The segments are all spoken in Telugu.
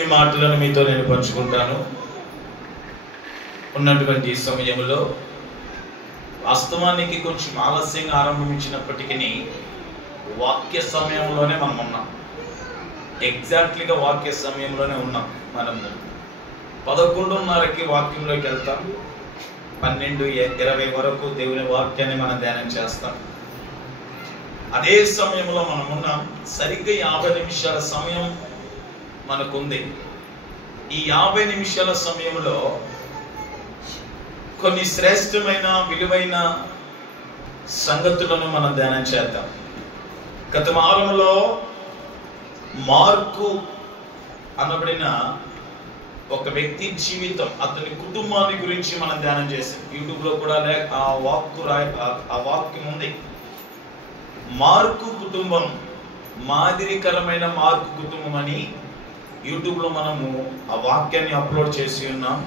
ఈ మాటలను మీతో నేను పంచుకుంటాను. ఉన్నటువంటి సమయంలో వాస్తవానికి కొంచెం ఆలస్యంగా ఆరంభించినప్పటికీ వాక్య సమయంలోనే మనం ఉన్నాం. ఎగ్జాక్ట్లీగా వాక్య సమయంలోనే ఉన్నాం. మనం 11:30కి వాక్యంలోకి వెళ్తాం. 12:20 వరకు దేవుని వాక్యాన్ని మనం ధ్యానం చేస్తాం. అదే సమయంలో మనం ఉన్నాం. సరిగ్గా 50 నిమిషాల సమయం మనకుంది. ఈ 50 నిమిషాల సమయంలో కొన్ని శ్రేష్టమైన విలువైన సంగతులను మనం ధ్యానం చేద్దాం. గత వారంలో మార్కు అనబడిన ఒక వ్యక్తి జీవితం, అతని కుటుంబాన్ని గురించి మనం ధ్యానం చేసాం. యూట్యూబ్లో కూడా ఆ వాక్యం ఉంది. మార్కు కుటుంబం, మాదిరికరమైన మార్కు కుటుంబం అని యూట్యూబ్లో మనము ఆ వాక్యాన్ని అప్లోడ్ చేసి ఉన్నాం.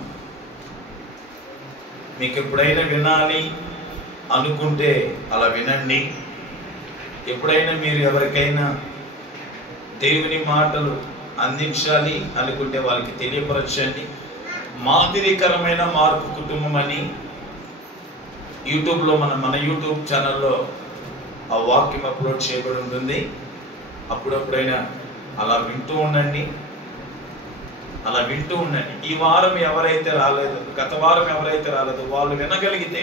మీకు ఎప్పుడైనా వినాలి అనుకుంటే అలా వినండి. ఎప్పుడైనా మీరు ఎవరికైనా దేవుని మాటలు అందించాలి అనుకుంటే వాళ్ళకి తెలియపరచండి. మాదిరికరమైన మార్పు కుటుంబం అని యూట్యూబ్లో మన యూట్యూబ్ ఛానల్లో ఆ వాక్యం అప్లోడ్ చేయబడి ఉంటుంది. అప్పుడప్పుడైనా అలా వింటూ ఉండండి. ఈ వారం ఎవరైతే రాలేదు, గత వారం ఎవరైతే రాలేదు, వాళ్ళు వినగలిగితే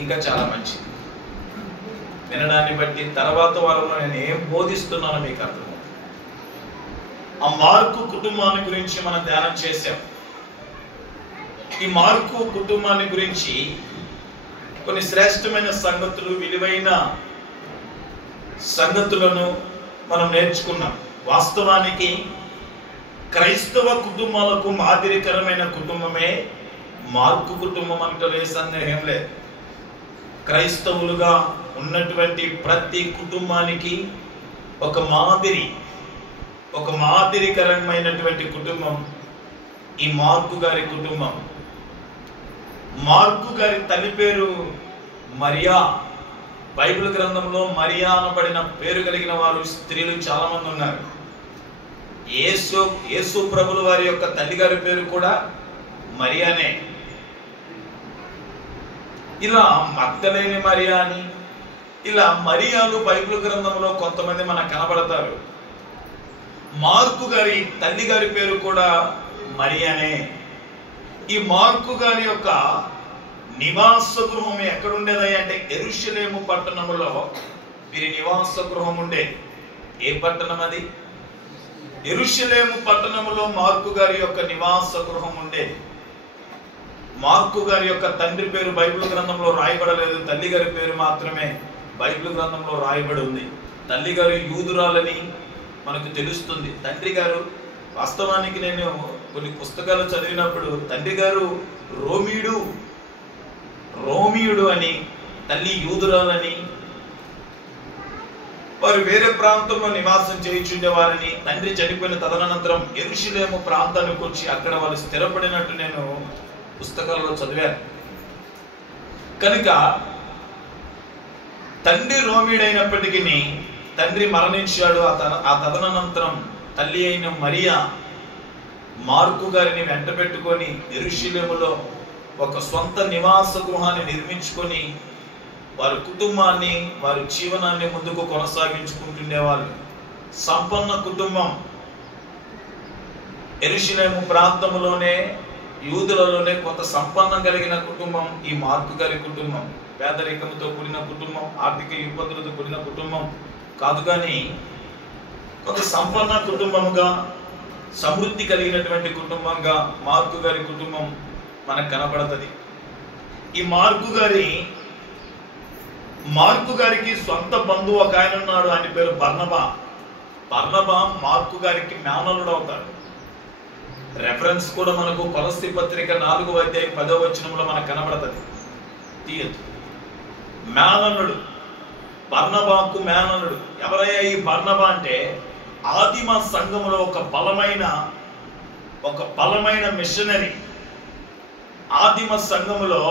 ఇంకా చాలా మంచిది. వినడాన్ని బట్టి తర్వాత వారంలో నేను ఏం బోధిస్తున్నానో మీకు అర్థం. ఆ మార్కు కుటుంబాన్ని గురించి మనం ధ్యానం చేశాం. ఈ మార్కు కుటుంబాన్ని గురించి కొన్ని శ్రేష్టమైన సంగతులు, విలువైన సంగతులను మనం నేర్చుకున్నాం. వాస్తవానికి క్రైస్తవ కుటుంబాలకు మాదిరికరమైన కుటుంబమే మార్కు కుటుంబం అంటే ఏ సందేహం లేదు. క్రైస్తవులుగా ఉన్నటువంటి ప్రతి కుటుంబానికి ఒక మాదిరికరమైనటువంటి కుటుంబం ఈ మార్కు గారి కుటుంబం. మార్కు గారి తల్లి పేరు మరియా. బైబిల్ గ్రంథంలో మరియా అనబడిన పేరు కలిగిన వారు స్త్రీలు చాలా మంది ఉన్నారు. యేసు ప్రభుల వారి యొక్క తల్లిగారి పేరు కూడా మరియానే. ఇలా మగ్దలేని మరియా అని, ఇలా మరియాలు బైబిల్ గ్రంథంలో కొంతమంది మనకు కనబడతారు. మార్కు గారి తల్లి గారి పేరు కూడా మరియానే. ఈ మార్కు గారి యొక్క నివాస గృహం ఎక్కడుండేది అంటే యెరూషలేము పట్టణంలో వీరి నివాస గృహం ఉండేది. ఏ పట్టణం అది? యెరూషలేము పట్టణంలో మార్కు గారి యొక్క నివాస గృహం ఉండేది. మార్కు గారి యొక్క తండ్రి పేరు బైబిల్ గ్రంథంలో రాయబడలేదు. తల్లి గారి పేరు మాత్రమే బైబిల్ గ్రంథంలో రాయబడి ఉంది. తల్లి గారు యూదురాలని మనకు తెలుస్తుంది. తండ్రి గారు, వాస్తవానికి నేను కొన్ని పుస్తకాలు చదివినప్పుడు తండ్రి గారు రోమియుడు అని, తల్లి యూదురాలని, వారు వేరే ప్రాంతంలో నివాసం చేయించుండేవారని, తండ్రి చనిపోయిన తదనంతరం యెరూషలేము ప్రాంతానికి వచ్చి అక్కడ వాళ్ళు స్థిరపడినట్టు నేను పుస్తకాల్లో చదివాను. కనుక తండ్రి రోమియుడైనప్పటికీ తండ్రి మరణించాడు. ఆ తదనంతరం తల్లి అయిన మరియా మార్కు గారిని వెంట పెట్టుకొని యెరూషలేములో ఒక సొంత నివాస గృహాన్ని నిర్మించుకొని వారి కుటుంబాన్ని, వారి జీవనాన్ని ముందుకు కొనసాగించుకుంటుండేవాళ్ళు. సంపన్న కుటుంబం. యెరూషలేము ప్రాంతంలోనే, యూదులలోనే కొంత సంపన్నం కలిగిన కుటుంబం ఈ మార్కు గారి కుటుంబం. పేదరికంతో కూడిన కుటుంబం, ఆర్థిక ఇబ్బందులతో కూడిన కుటుంబం కాదు, కానీ కొంత సంపన్న కుటుంబంగా, సమృద్ధి కలిగినటువంటి కుటుంబంగా మార్కు గారి కుటుంబం మనకు కనబడుతుంది. ఈ మార్కు గారికి సొంత బంధువు ఒక ఆయన ఉన్నాడు. ఆయన పేరు బర్నబా. మార్కు గారికి మేనల్లుడు అవుతాడు. రెఫరెన్స్ కూడా మనకు కొలస్సీ పత్రిక 4:10 మనకు కనబడుతుంది. తీయదు. మేనల్లుడు, బర్నబాకు మేనల్లుడు. ఎవరయ్యా ఈ బర్నబా అంటే? ఆదిమ సంఘములో ఒక బలమైన మిషనరీ. ఆదిమ సంఘములో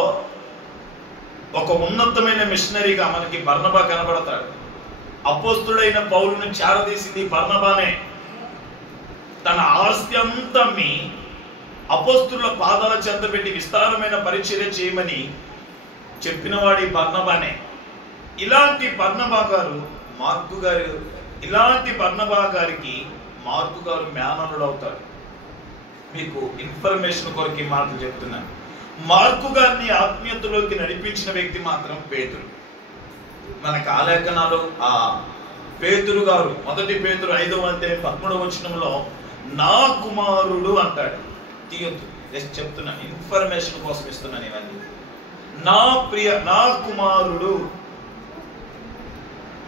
ఒక ఉన్నతమైన మిషనరీగా మనకి బర్నబా కనబడతాడు. అపోస్తుడైన పౌలును చేరదీసింది బర్నబానే. తన ఆస్తి అంతా మీ అపోస్తుల పాదాల చెంత పెట్టి విస్తారమైన పరిచర్య చేయమని చెప్పినవాడి బర్నబానే. ఇలాంటి బర్నబా గారు మార్కు గారు, ఇలాంటి బర్నబా గారికి మార్కు గారు మేనల్లుడు అవుతారు. మీకు ఇన్ఫర్మేషన్ కొరకు ఈ మాటలు చెప్తున్నాను. మార్కు గారిని ఆత్మీయతలోకి నడిపించిన వ్యక్తి మాత్రం పేతురు. మనకు ఆలేఖనాలు ఆ పేతురు గారు, మొదటి పేతురు 5:13 వచనంలో నా కుమారుడు అంటాడు. తీయొద్దు, జస్ట్ చెప్తున్నాను, ఇన్ఫర్మేషన్ కోసం ఇస్తున్నాను ఇవన్నీ. నా కుమారుడు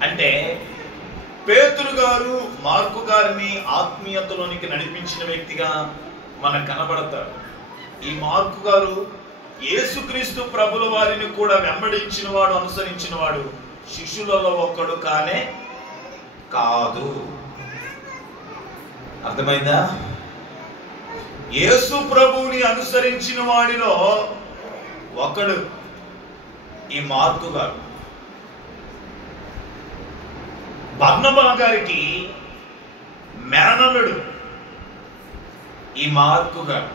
అంటే పేతురు గారు మార్కు గారిని ఆత్మీయతలోనికి నడిపించిన వ్యక్తిగా మనకు కనబడతాడు. ఈ మార్కు గారు యేసుక్రీస్తు ప్రభుల వారిని కూడా వెంబడించిన వాడు, అనుసరించిన వాడు, శిష్యులలో ఒక్కడు కానే కాదు. అర్థమైందా? యేసు ప్రభువుని అనుసరించిన వాడిలో ఒకడు ఈ మార్కు గారు. బర్నబా గారికి మేనల్లుడు ఈ మార్కు గారు.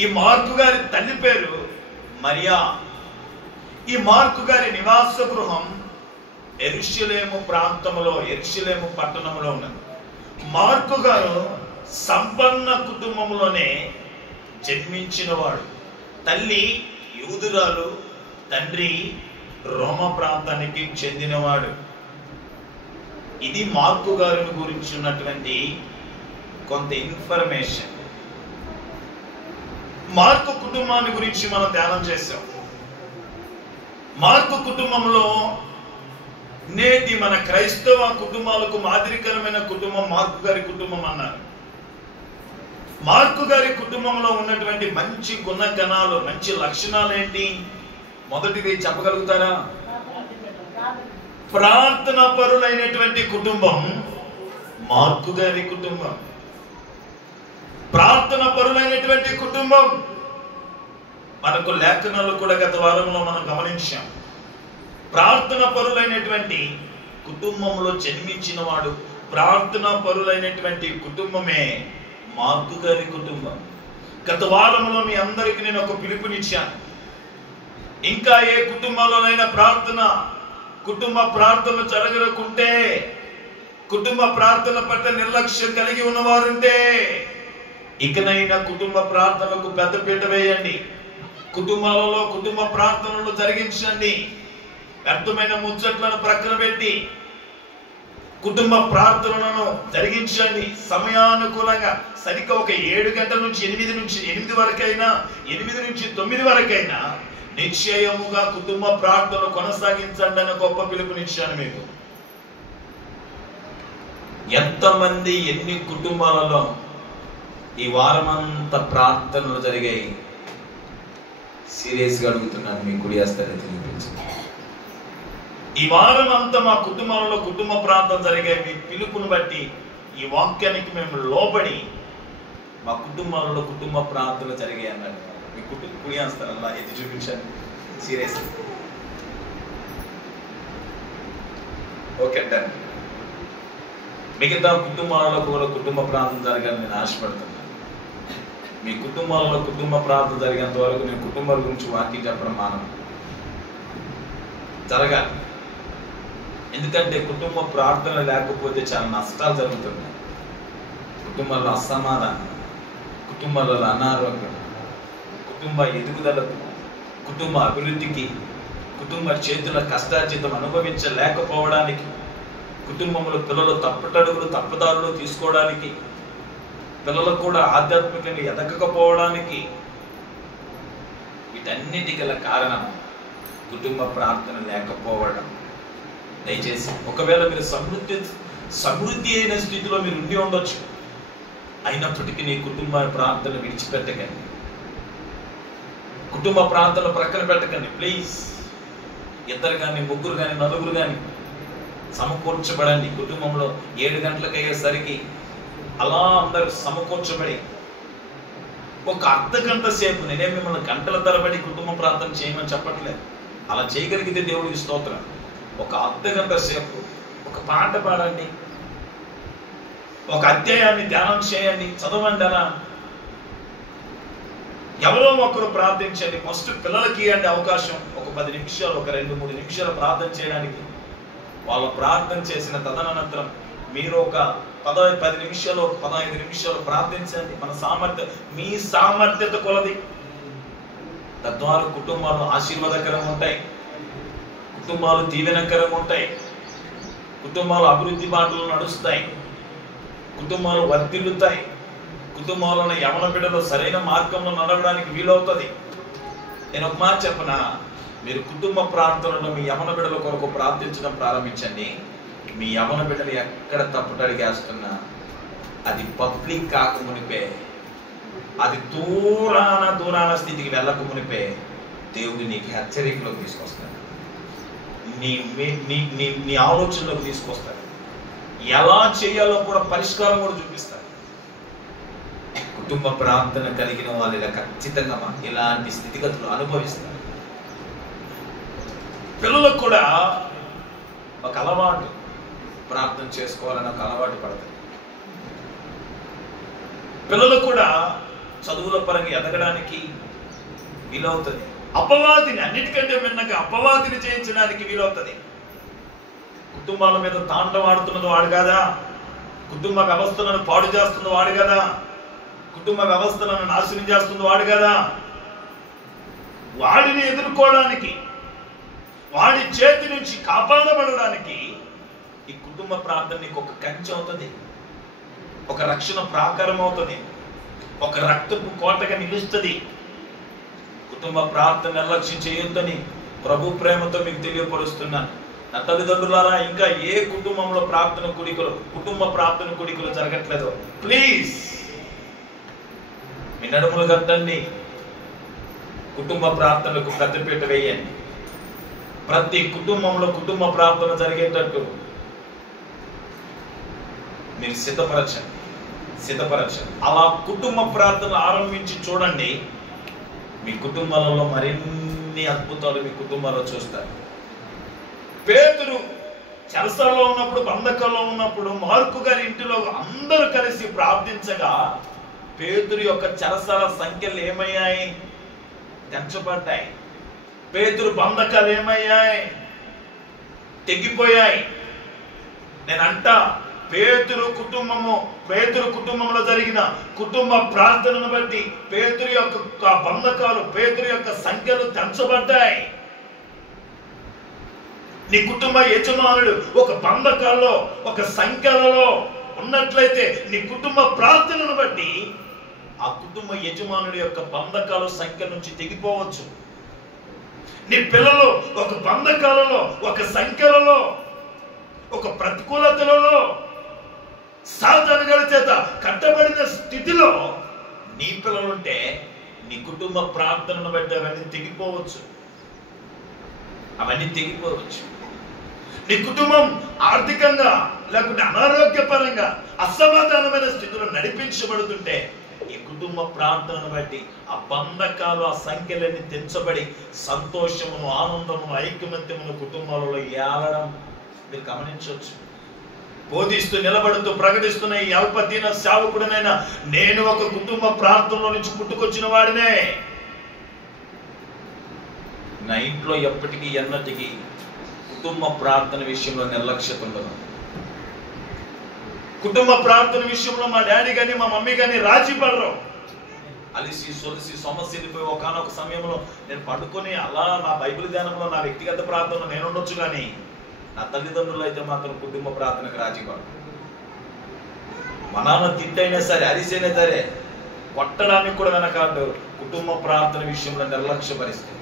ఈ మార్కు గారి తల్లి పేరు మరియా. ఈ మార్కు గారి నివాస గృహం యెరూషలేము ప్రాంతంలో, యెరూషలేము పట్టణంలో ఉన్నది. మార్కు గారు సంపన్న కుటుంబంలోనే జన్మించినవాడు. తల్లి యూదురాలు, తండ్రి రోమ ప్రాంతానికి చెందినవాడు. ఇది మార్కు గారిని గురించి ఉన్నటువంటి కొంత ఇన్ఫర్మేషన్. మార్కు కుటుంబాన్ని గురించి మనం ధ్యానం చేశాం. మార్కు కుటుంబంలో నేటి మన క్రైస్తవ కుటుంబాలకు మాదిరికరమైన కుటుంబం మార్కు గారి కుటుంబం అన్నారు. మార్కు గారి కుటుంబంలో ఉన్నటువంటి మంచి గుణగణాలు, మంచి లక్షణాలు ఏంటి? మొదటిది చెప్పగలుగుతారా? ప్రార్థనా పరులైనటువంటి కుటుంబం మార్కు గారి కుటుంబం. ప్రార్థన పరులైనటువంటి కుటుంబం. మనకు లేఖనాలు కూడా గత వారంలో మనం గమనించాం. ప్రార్థన పరులైనటువంటి కుటుంబంలో జన్మించిన వాడు, ప్రార్థన పరులైనటువంటి కుటుంబమే మార్కు గారి కుటుంబం. గత వారంలో మీ అందరికీ నేను ఒక పిలుపునిచ్చాను. ఇంకా ఏ కుటుంబాల్లోనైనా కుటుంబ ప్రార్థనలు జరగకుంటే, కుటుంబ ప్రార్థన పట్ల నిర్లక్ష్యం కలిగి ఉన్నవారుంటే ఇకనైనా కుటుంబ ప్రార్థనలకు పెద్దపీట వేయండి. కుటుంబాలలో కుటుంబ ప్రార్థనలు జరిగించండి. వ్యర్థమైన ముచ్చట్లను ప్రక్కన పెట్టి కుటుంబ ప్రార్థనలను జరిగించండి. సమయానుకూలంగా సరిగ్గా ఒక 7 గంటల నుంచి 8 వరకైనా, 8 నుంచి 9 వరకైనా నిశ్చయముగా కుటుంబ ప్రార్థనలు కొనసాగించండి అని గొప్ప పిలుపునిచ్చాను మీకు. ఎంతమంది, ఎన్ని కుటుంబాలలో ఈ వారమంతా ప్రార్థనలు జరిగాయి? సీరియస్గా అడుగుతున్నాను, మీ కుడి హస్తాన్ని తినిపించండి. ఈ వారం అంతా మా కుటుంబాలలో కుటుంబ ప్రార్థన జరిగాయి. మీ పిలుపును బట్టి, ఈ వాక్యానికి మేము లోబడి మా కుటుంబాలలో కుటుంబ ప్రార్థనలు జరిగాయి అన్నాడు. మీ కుడి హస్తాన్ని అలా ఎత్తి చూపించండి. సీరియస్. Okay, done. మిగతా కుటుంబాలలో కూడా కుటుంబ ప్రార్థన జరగాలని నేను ఆశపడుతున్నాను. మీ కుటుంబాలలో కుటుంబ ప్రార్థన జరిగేంత వరకు నేను కుటుంబాల గురించి వాక్యం చెప్పడం మానను, జరగాలి. ఎందుకంటే కుటుంబ ప్రార్థన లేకపోతే చాలా నష్టాలు జరుగుతున్నాయి. కుటుంబాల్లో అసమాధానం, కుటుంబాలలో అనారోగ్యం, కుటుంబ ఎదుగుదలకు, కుటుంబ అభివృద్ధికి, కుటుంబ చేతుల కష్టార్జితం అనుభవించలేకపోవడానికి, కుటుంబంలో పిల్లలు తప్పుటడుగులు, తప్పుదారులు తీసుకోవడానికి, పిల్లలకు కూడా ఆధ్యాత్మికంగా ఎదగకపోవడానికి, వీటన్నిటి గల కారణం కుటుంబ ప్రార్థన లేకపోవడం. దయచేసి ఒకవేళ మీరు సమృద్ధి అయిన స్థితిలో మీరు ఉండి ఉండొచ్చు, అయినప్పటికీ నీ కుటుంబ ప్రార్థన విడిచిపెట్టకండి. కుటుంబ ప్రార్థన ప్రక్కన పెట్టకండి ప్లీజ్. 2 కానీ 3 కానీ 4 కానీ సమకూర్చబడండి. కుటుంబంలో 7 గంటలకు అయ్యేసరికి అలా అందరూ సమకూర్చబడి ఒక అర్ధగంట సేపు, నేనే మిమ్మల్ని గంటల తరబడి కుటుంబ ప్రార్థన చేయమని చెప్పట్లేదు. అలా చేయగలిగితే దేవుడికి స్తోత్రం. ఒక అర్ధగంట సేపు ఒక పాట పాడండి, ఒక అధ్యాయాన్ని ధ్యానం చేయండి, చదవండి. అలా ఎవరో ఒకరు ప్రార్థించండి. ఫస్ట్ పిల్లలకి ఇవ్వండి అవకాశం. ఒక 10 నిమిషాలు, ఒక 2-3 నిమిషాలు ప్రార్థన చేయడానికి. వాళ్ళు ప్రార్థన చేసిన తదనంతరం మీరు ఒక 10 నిమిషాలు, ఒక 15 నిమిషాలు ప్రార్థించండి. మన సామర్థ్యం, మీ సామర్థ్యత కొలది. తద్వారా కుటుంబాలు ఆశీర్వాదకరంగా ఉంటాయి, కుటుంబాలు దీవెనకరంగా ఉంటాయి, కుటుంబాలు అభివృద్ధి బాటలో నడుస్తాయి, కుటుంబాలు వర్ధిల్లుతాయి, కుటుంబాలను యవన బిడ్డలు సరైన మార్గంలో నడవడానికి వీలవుతుంది. నేను ఒక మాట చెప్పనా, మీరు కుటుంబ ప్రార్థనలో మీ యవన బిడ్డల కొరకు ప్రార్థించడం ప్రారంభించండి. మీ యవన బిడ్డలు ఎక్కడ తప్పుటడిగేస్తున్నా అది పబ్లిక్ కాక మునిపే, అది దూరాన స్థితికి వెళ్ళక మునిపే దేవుడు నీకు హెచ్చరికలోకి తీసుకొస్తాడు, నీ ఆలోచనలోకి తీసుకొస్తాడు, ఎలా చేయాలో కూడా పరిష్కారం కూడా చూపిస్తాడు. కుటుంబ ప్రార్థన కలిగిన వాళ్ళు ఇలా ఖచ్చితంగా ఇలాంటి స్థితిగతులు అనుభవిస్తారు. పిల్లలకు కూడా ఒక అలవాటు, ప్రార్థన చేసుకోవాలని ఒక అలవాటు పడతాయి. పిల్లలు కూడా చదువుల పరంగా ఎదగడానికి వీలవుతుంది. అపవాదిని, అన్నిటికంటే మిన్నగా అపవాదిని జయించడానికి వీలవుతుంది. కుటుంబాల మీద తాండవాడుతున్నది వాడు కాదా, కుటుంబ వ్యవస్థలను పాడు చేస్తున్నది వాడు కదా, కుటుంబ వ్యవస్థలను నాశనం చేస్తుంది వాడు కదా. వాడిని ఎదుర్కోవడానికి, వాడి చేతి నుంచి కాపాడబడడానికి ఈ కుటుంబ ప్రార్థన నీకు ఒక కంచె అవుతుంది, ఒక రక్షణ ప్రాకారం అవుతుంది, ఒక రక్తపు కోటగా నిలుస్తుంది. కుటుంబ ప్రార్థన నిర్లక్ష్యం చేయొద్దని ప్రభు ప్రేమతో మీకు తెలియపరుస్తున్నాను. నా తల్లిదండ్రులారా, ఇంకా ఏ కుటుంబంలో కుటుంబ ప్రార్థన కూడికలు జరగట్లేదు, ప్లీజ్ మీ నడుములు కట్టండి, కుటుంబ ప్రార్థనలకు పెద్దపీట వేయండి. ప్రతి కుటుంబంలో కుటుంబ ప్రార్థన జరిగేటట్టు మీరు సిద్ధపరచండి. అలా కుటుంబ ప్రార్థన ఆరంభించి చూడండి, మీ కుటుంబాలలో మరిన్ని అద్భుతాలు మీ కుటుంబాల్లో చూస్తారు. పేతురు చెరసాలలో ఉన్నప్పుడు, బంధకంలో ఉన్నప్పుడు మార్కు గారి ఇంటిలో అందరూ కలిసి ప్రార్థించగా పేతురు యొక్క చెరసాల సంఖ్యలు ఏమయ్యాయి? తెంచబడ్డాయి. పేతురు బంధకాలు ఏమయ్యాయి? తెగిపోయాయి. నేనంట పేతురు కుటుంబంలో జరిగిన కుటుంబ ప్రార్థనను బట్టి పేతురు యొక్క బంధకాలు, పేతురు యొక్క సంఖ్యలు తెంచబడ్డాయి. నీ కుటుంబ యజమానుడు ఒక బంధకాల్లో, ఒక సంఖ్యలలో ఉన్నట్లయితే నీ కుటుంబ ప్రార్థనను బట్టి ఆ కుటుంబ యజమానుడి యొక్క బంధకాల సంఖ్య నుంచి తెగిపోవచ్చు. నీ పిల్లలు ఒక బంధకాలలో, ఒక సంఖ్యలలో, ఒక ప్రతికూలతలలో, సాతాను గారి చేత కట్టబడిన స్థితిలో నీ పిల్లలుంటే నీ కుటుంబ ప్రార్థనను బట్టి అవన్నీ తెగిపోవచ్చు. నీ కుటుంబం ఆర్థికంగా లేకుంటే అనారోగ్యపరంగా అసమాధానమైన స్థితిలో నడిపించబడుతుంటే ఈ కుటుంబ ప్రార్థనను బట్టి ఆ బంధకాలు, ఆ సంఖ్యలన్నీ తెంచబడి సంతోషమును, ఆనందమును, ఐకమత్యమును కుటుంబాలలో ఏలడం మీరు గమనించవచ్చు. బోధిస్తూ, నిలబడుతూ, ప్రకటిస్తున్న ఈ అల్పదీన సేవకుడినైనా నేను ఒక కుటుంబ ప్రార్థనలో నుంచి పుట్టుకొచ్చిన వాడినే. నా ఇంట్లో ఎప్పటికీ ఎన్నటికీ కుటుంబ ప్రార్థన విషయంలో నిర్లక్ష్యత ఉండదు. కుటుంబ ప్రార్థన విషయంలో మా డాడీ కానీ మా మమ్మీ కానీ రాజీ పడరు. అలిసి సొలిసి సమస్యలిపోయి ఒకనొక సమయంలో నేను పడుకొని అలా నా బైబిల్ ధ్యానంలో, నా వ్యక్తిగత ప్రార్థనలో నేను ఉండొచ్చు, కానీ నా తల్లిదండ్రులు అయితే మాత్రం కుటుంబ ప్రార్థనకు రాజీ పడరు. మా నాన్న తిట్టైనా సరే, అరిసైనా సరే, కొట్టడానికి కూడా వెనకాడు. కుటుంబ ప్రార్థన విషయంలో నిర్లక్ష్యపరిస్తే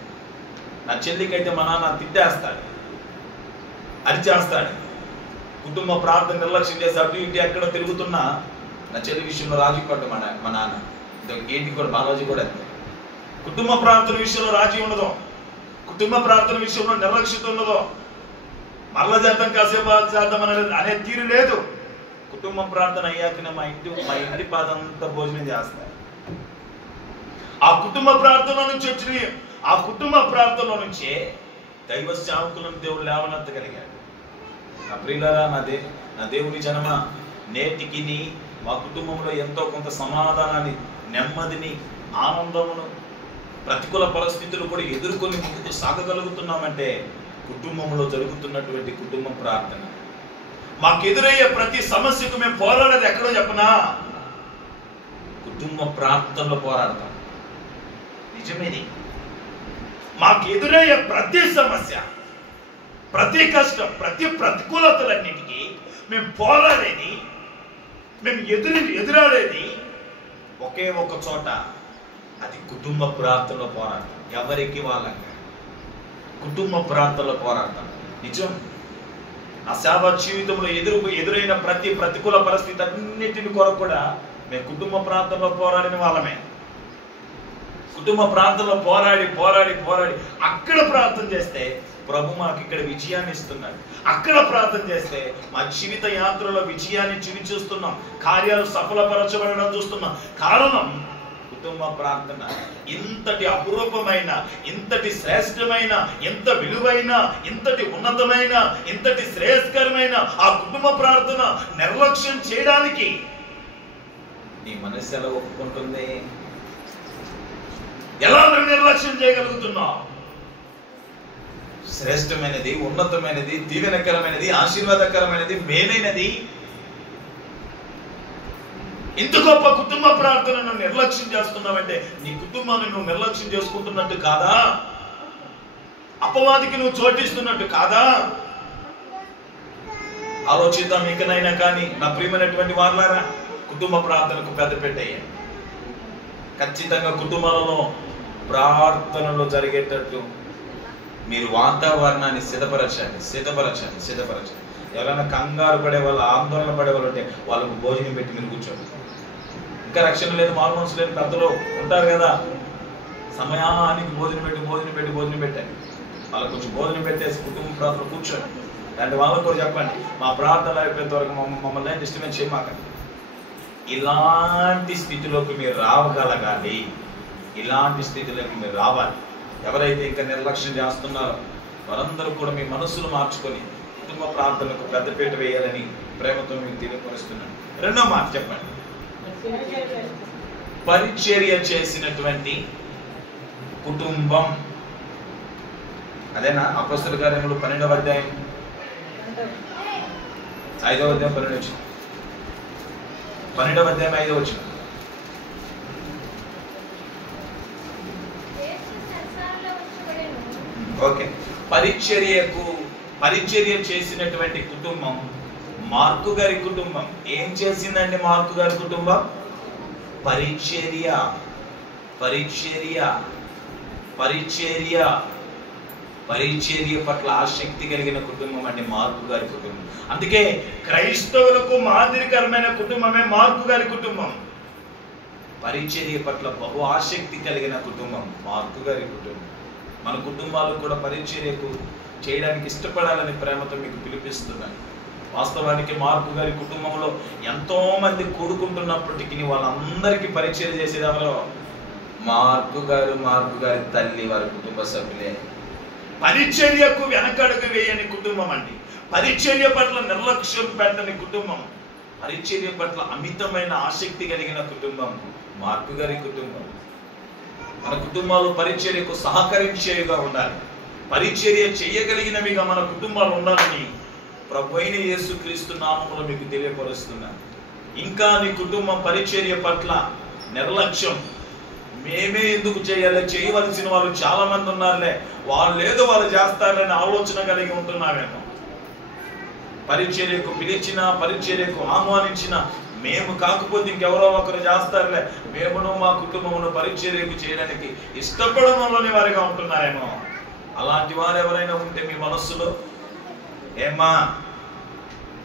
నా చెల్లికైతే మా నాన్న తిట్టేస్తాడు, అరిచేస్తాడు. కుటుంబ ప్రార్థన నిర్లక్ష్యం చేసి అటు ఇటు ఎక్కడ తిరుగుతున్నా నా చెల్లి విషయంలో రాజీ పడ్డు మా నాన్న. ఏంటి కూడా బాలాజీ కూడా అంతే. కుటుంబ ప్రార్థన విషయంలో రాజీ ఉండదు, కుటుంబ ప్రార్థన విషయంలో నిర్లక్ష్యత ఉండదు. మరల చేద్దాం, కాసేపు చేద్దాం అనే తీరు లేదు. కుటుంబ ప్రార్థన అయ్యాకనే మా ఇంటి పాదంతా భోజనం చేస్తారు. ఆ కుటుంబ ప్రార్థనలో నుంచే దైవ సేవకులను దేవుడు లేవనెత్తగలిగాడు. నా ప్రియులారా, నా దేవుని జనమా, నేటికి మా కుటుంబంలో ఎంతో కొంత సమాధానాన్ని, నెమ్మదిని, ఆనందమును, ప్రతికూల పరిస్థితులు కూడా ఎదుర్కొని ముందుకు సాగగలుగుతున్నామంటే కుటుంబంలో జరుగుతున్నటువంటి కుటుంబ ప్రార్థన. మాకు ఎదురయ్యే ప్రతి సమస్యకు మేము పోరాడేది ఎక్కడో చెప్పనా? కుటుంబ ప్రార్థనలో పోరాడతాం. నిజమేది. మాకు ఎదురయ్యే ప్రతి సమస్య, ప్రతి కష్టం, ప్రతి ప్రతికూలతలన్నిటికీ మేము పోరాడేది, మేము ఎదురాడేది ఒకే ఒక చోట. అది కుటుంబ ప్రార్థనలో పోరాడతాం. ఎవరికి వాళ్ళంగా కుటుంబ ప్రార్థనలో పోరాడతాం. నిజం. ఆ సేవా జీవితంలో ఎదురైన ప్రతి ప్రతికూల పరిస్థితి అన్నిటిని కొరకు కూడా మేము కుటుంబ ప్రార్థనలో పోరాడిన వాళ్ళమే. కుటుంబ ప్రార్థనలో పోరాడి పోరాడి పోరాడి అక్కడ ప్రార్థన చేస్తే ప్రభు మాకు ఇక్కడ విజయాన్ని ఇస్తున్నాడు. అక్కడ ప్రార్థన చేస్తే మా జీవిత యాత్రలో విజయాన్ని చూస్తున్నాం, కార్యాలు సఫలపరచబడడం చూస్తున్నాం. కారణం కుటుంబ ప్రార్థన. ఇంతటి అపురూపమైన, ఇంతటి శ్రేష్టమైన, ఎంత విలువైన, ఇంతటి ఉన్నతమైన, ఇంతటి శ్రేయస్కరమైన ఆ కుటుంబ ప్రార్థన నిర్లక్ష్యం చేయడానికి నీ మనసు ఎలా ఒప్పుకుంటుంది? ఎలా నిర్లక్ష్యం చేయగలుగుతున్నావు? శ్రేష్టమైనది, ఉన్నతమైనది, దీవెనకరమైనది, ఆశీర్వాదకరమైనది, మేలైనది ఇంత గొప్ప కుటుంబ ప్రార్థనను నిర్లక్ష్యం చేస్తున్నావంటే నీ కుటుంబాన్ని నువ్వు నిర్లక్ష్యం చేసుకుంటున్నట్టు కాదా? అపవాదికి నువ్వు చోటిస్తున్నట్టు కాదా? ఆలోచిద్దాం. ఇంకనైనా కానీ నా ప్రియమైనటువంటి వారులారా, కుటుంబ ప్రార్థనకు పెద్ద పెట్టేయండి. ఖచ్చితంగా కుటుంబాలలో ప్రార్థనలో జరిగేటట్టు మీరు వాతావరణాన్ని సిద్ధపరచాలి. ఎవరైనా కంగారు పడే వాళ్ళు, ఆందోళన పడే వాళ్ళు ఉంటే వాళ్ళకు భోజనం పెట్టి మీరు కూర్చోండి. ఇంకా రక్షణ లేదు, మారు మనసు లేదు, పెద్దలు ఉంటారు కదా, సమయానికి భోజనం పెట్టండి. వాళ్ళకు కొంచెం భోజనం పెట్టేసి కుటుంబ ప్రార్థన కూర్చోండి. అలాంటి వాళ్ళకు కూడా చెప్పండి, మా ప్రార్థన అయిపోయేంత వరకు మమ్మల్ని డిస్టర్బెన్స్ చేయమాకండి. ఇలాంటి స్థితిలోకి మీరు రావగలగాలి. ఇలాంటి స్థితిలోకి మీరు రావాలి. ఎవరైతే ఇంకా నిర్లక్ష్యం చేస్తున్నారో వారందరూ కూడా మీ మనస్సును మార్చుకొని కుటుంబ ప్రార్థనకు పెద్దపీట వేయాలని ప్రేమతో మీకు తెలియపరుస్తున్నాను. రెండో మాట చెప్పండి. పరిచర్య చేసినటువంటి కుటుంబం. అదేనా? అపొస్తలుల కార్యములు 12వ అధ్యాయం 5వ అధ్యాయం 12వ వచనం. 12వ అధ్యాయం 5వ వచనం. ఓకే. పరిచర్య చేసినటువంటి కుటుంబం మార్కు గారి కుటుంబం. ఏం చేసిందండి మార్కు గారి కుటుంబం? పరిచర్య పట్ల ఆసక్తి కలిగిన కుటుంబం అండి మార్కు గారి కుటుంబం. అందుకే క్రైస్తవులకు మాదిరికరమైన కుటుంబమే మార్కు గారి కుటుంబం. పరిచర్య పట్ల బహు ఆసక్తి కలిగిన కుటుంబం మార్కు గారి కుటుంబం. మన కుటుంబాలు కూడా పరిచర్యకు చేయడానికి ఇష్టపడాలని ప్రేమతో మీకు పిలిపిస్తున్నాను. వాస్తవానికి మార్కు గారి కుటుంబంలో ఎంతో మంది కూడుకుంటున్నప్పటికీ వాళ్ళందరికీ పరిచర్య చేసేది ఎవరో? మార్కు గారి తల్లి, వారి కుటుంబ సభ్యులే. పరిచర్యకు వెనకడుగు వేయని కుటుంబం అండి. పరిచర్య పట్ల నిర్లక్ష్యం పెట్టని కుటుంబం. పరిచర్య పట్ల అమితమైన ఆసక్తి కలిగిన కుటుంబం మార్కు గారి కుటుంబం. మన కుటుంబాలు పరిచర్యకు సహకరించేవిగా ఉండాలి. పరిచర్య చేయగలిగినవిగా మన కుటుంబాలు ఉండాలని ప్రభువైన యేసుక్రీస్తు నామములో మీకు తెలియపరుస్తున్నాను. ఇంకా నీ కుటుంబం పరిచర్య పట్ల నిర్లక్ష్యం, మేమే ఎందుకు చేయాలి, చేయవలసిన వాళ్ళు చాలా మంది ఉన్నారులే, వాళ్ళు ఏదో వాళ్ళు చేస్తారని ఆలోచన కలిగి ఉంటున్నామేమో. పరిచర్యకు పిలిచిన, పరిచర్యకు ఆహ్వానించిన మేము కాకపోతే ఇంకెవరో ఒకరు చేస్తారులే, మేమును మా కుటుంబమును పరిచర్యకు చేయడానికి ఇష్టపడమని వారిగా ఉంటున్నారేమో. అలాంటి వారు ఎవరైనా ఉంటే మీ మనస్సులో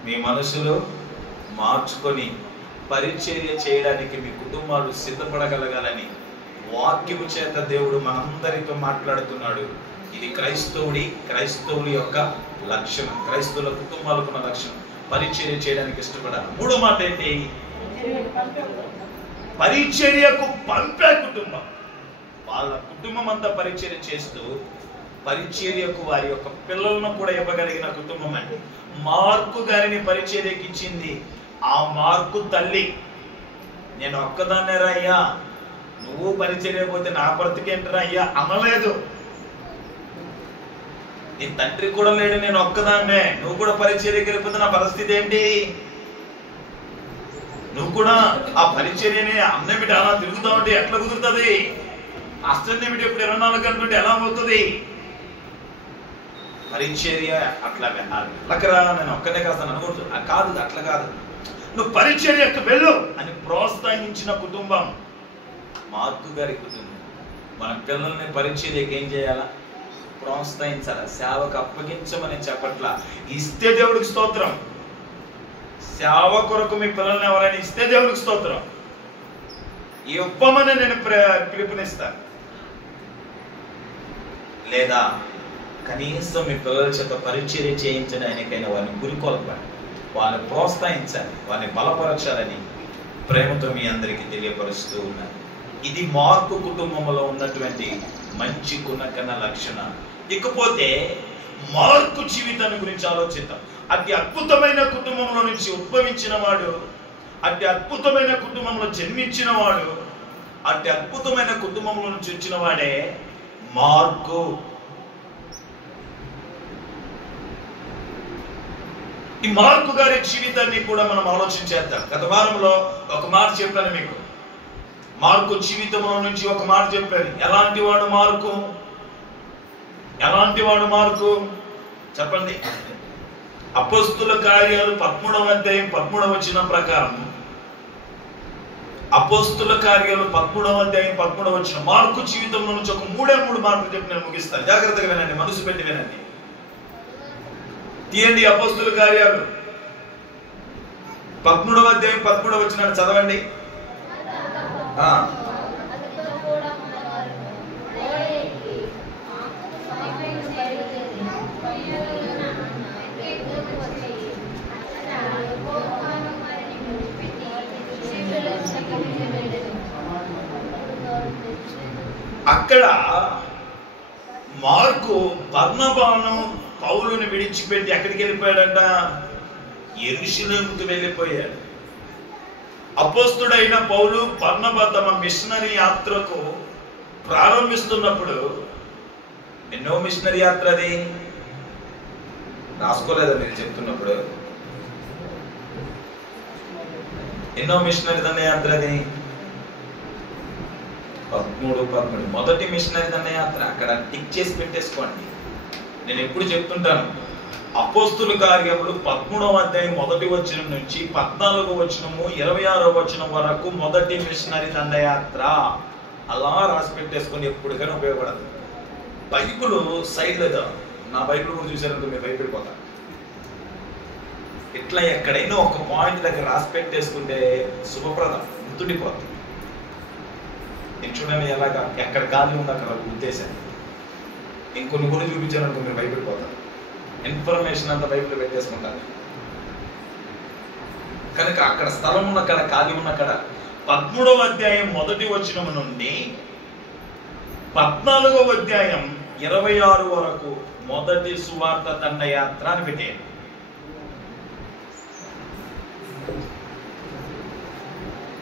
మీ మనసులో మార్చుకొని పరిచర్య చేయడానికి మీ కుటుంబాలు సిద్ధపడగలగాలని వాక్యము చేత దేవుడు మనందరితో మాట్లాడుతున్నాడు. ఇది క్రైస్తవుడి యొక్క లక్షణం. క్రైస్తవుల కుటుంబాలకున్న లక్షణం పరిచర్య చేయడానికి ఇష్టపడాలి. మూడో మాట ఏంటి? పరిచర్యకు పంపే కుటుంబం. వాళ్ళ కుటుంబం అంతా పరిచర్య చేస్తూ పరిచర్యకు వారి యొక్క పిల్లలను కూడా ఇవ్వగలిగిన కుటుంబం అండి. మార్కు గారిని పరిచర్యకి ఇచ్చింది ఆ మార్కు తల్లి, నేను ఒక్కదాన్నేరా అయ్యా, నువ్వు పరిచర్య పోతే నా బ్రతికేంటరా అయ్యా అనలేదు. నీ తండ్రి కూడా లేడు, నేను ఒక్కదాన్నే, నువ్వు కూడా పరిచర్యకి వెళ్ళిపోతే నా పరిస్థితి ఏంటి? నువ్వు కూడా ఆ పరిచర్యని అన్నేమిటి అలా తిరుగుతా ఉంటే ఎట్లా కుదురుతుంది? ఆశ్చర్యమేమిటి ఎప్పుడు 24 గంటలు ఎలా అవుతుంది? పరిచర్య అట్లా వెళ్ళకరా, నేను ఒక్కనే కాస్తాను అనుకోవచ్చు. కాదు, అట్లా కాదు, నువ్వు పరిచర్యకు వెళ్ళు అని ప్రోత్సహించిన కుటుంబం మార్కు గారి కుటుంబం. మన పిల్లల్ని పరిచర్యకి ఏం చేయాలా? ప్రోత్సహించాలా, సేవకు అప్పగించమని చెప్పట్లా. ఇస్తే దేవుడికి స్తోత్రం. సేవ కొరకు మీ పిల్లల్ని ఎవరైనా ఇస్తే దేవుడికి స్తోత్రం. ఇవ్వమని నేను పిలుపునిస్తాను. లేదా కనీసం మీ పిల్లల చేత పరిచర్య చేయించడానికైనా వారిని గురికొల్పండి, వారిని ప్రోత్సహించాలి, వారిని బలపరచాలని ప్రేమతో మీ అందరికీ తెలియపరుస్తూ ఉన్నాను. ఇది మార్కు కుటుంబంలో ఉన్నటువంటి మంచి గుణగణ లక్షణం. ఇకపోతే మార్కు జీవితాన్ని గురించి ఆలోచిద్దాం. అతి అద్భుతమైన కుటుంబంలో నుంచి ఉద్భవించిన వాడు, అతి అద్భుతమైన కుటుంబంలో జన్మించిన వాడు, అతి అద్భుతమైన కుటుంబంలో నుంచి వచ్చిన వాడే మార్కు. ఈ మార్కు గారి జీవితాన్ని కూడా మనం ఆలోచించేద్దాం. గత వారంలో ఒక మాట చెప్పాను మీకు. మార్కు జీవితంలో నుంచి ఒక మాట చెప్పాను. ఎలాంటి వాడు మార్కు? ఎలాంటి వాడు మార్కు చెప్పండి. అపోస్తుల కార్యాలు 13వ అధ్యాయం 13వ వచనం ప్రకారం, అపోస్తుల కార్యాలు 13వ అధ్యాయం 13వ వచనం మార్కు జీవితంలో నుంచి ఒక 3 మాటలు చెప్పి నేను ముగిస్తాను. జాగ్రత్తగా వినండి, మనసు పెట్టి వినండి. తీయండి అపోస్తుల కార్యాలు 13వ అధ్యాయం 13వ వచనాన్ని చదవండి. అక్కడ మార్కు బర్నబాను పౌలుని విడిచిపెట్టి ఎక్కడికి వెళ్ళిపోయాడంట? యెరూషలేముకు వెళ్ళిపోయాడు. అపోస్తుడైన పౌలు బర్నబా తమ మిషనరీ యాత్రకు ప్రారంభిస్తున్నప్పుడు, ఎన్నో మిషనరీ యాత్ర అది రాసుకోలేదా మీరు చెప్తున్నప్పుడు? ఎన్నో మిషనరీ దండయాత్ర అది 13 మొదటి మిషనరీ దండయాత్ర. అక్కడ టిక్ చేసి పెట్టేసుకోండి. నేను ఎప్పుడు చెప్తుంటాను, అపోస్తుల కార్యములు 13వ అధ్యాయం 1వ వచనం నుంచి 14వ వచనము 26వ వచనం వరకు మొదటి మిషనరీ దండయాత్ర. అలా రాసి పెట్టేసుకొని ఎప్పటికైనా ఉపయోగపడదు. బైబిల్ సైడ్ లేదా, నా బైబిల్ కూడా చూసారంటే మీరు భయపడిపోతారు. ఇట్లా ఎక్కడైనా ఒక పాయింట్ దగ్గర రాసి పెట్టేసుకుంటే శుభప్రదం, గుర్తుండిపోతుంది. నేను చూడండి ఎలాగా, ఎక్కడ ఖాళీ ఉంది అక్కడ ఉద్దేశం. ఇంకొన్ని కూడా చూపించారనుకో మీరు భయపడిపోతారు. ఇన్ఫర్మేషన్ అంతా బైబిల్ పెట్టేసుకుంటారు. కనుక అక్కడ స్థలం ఉన్న కాడ, ఖాళీ ఉన్న కాడ 13వ అధ్యాయం 1వ వచనం నుండి 14వ అధ్యాయం 26 వరకు మొదటి సువార్త దండయాత్ర అని పెట్టేయండి.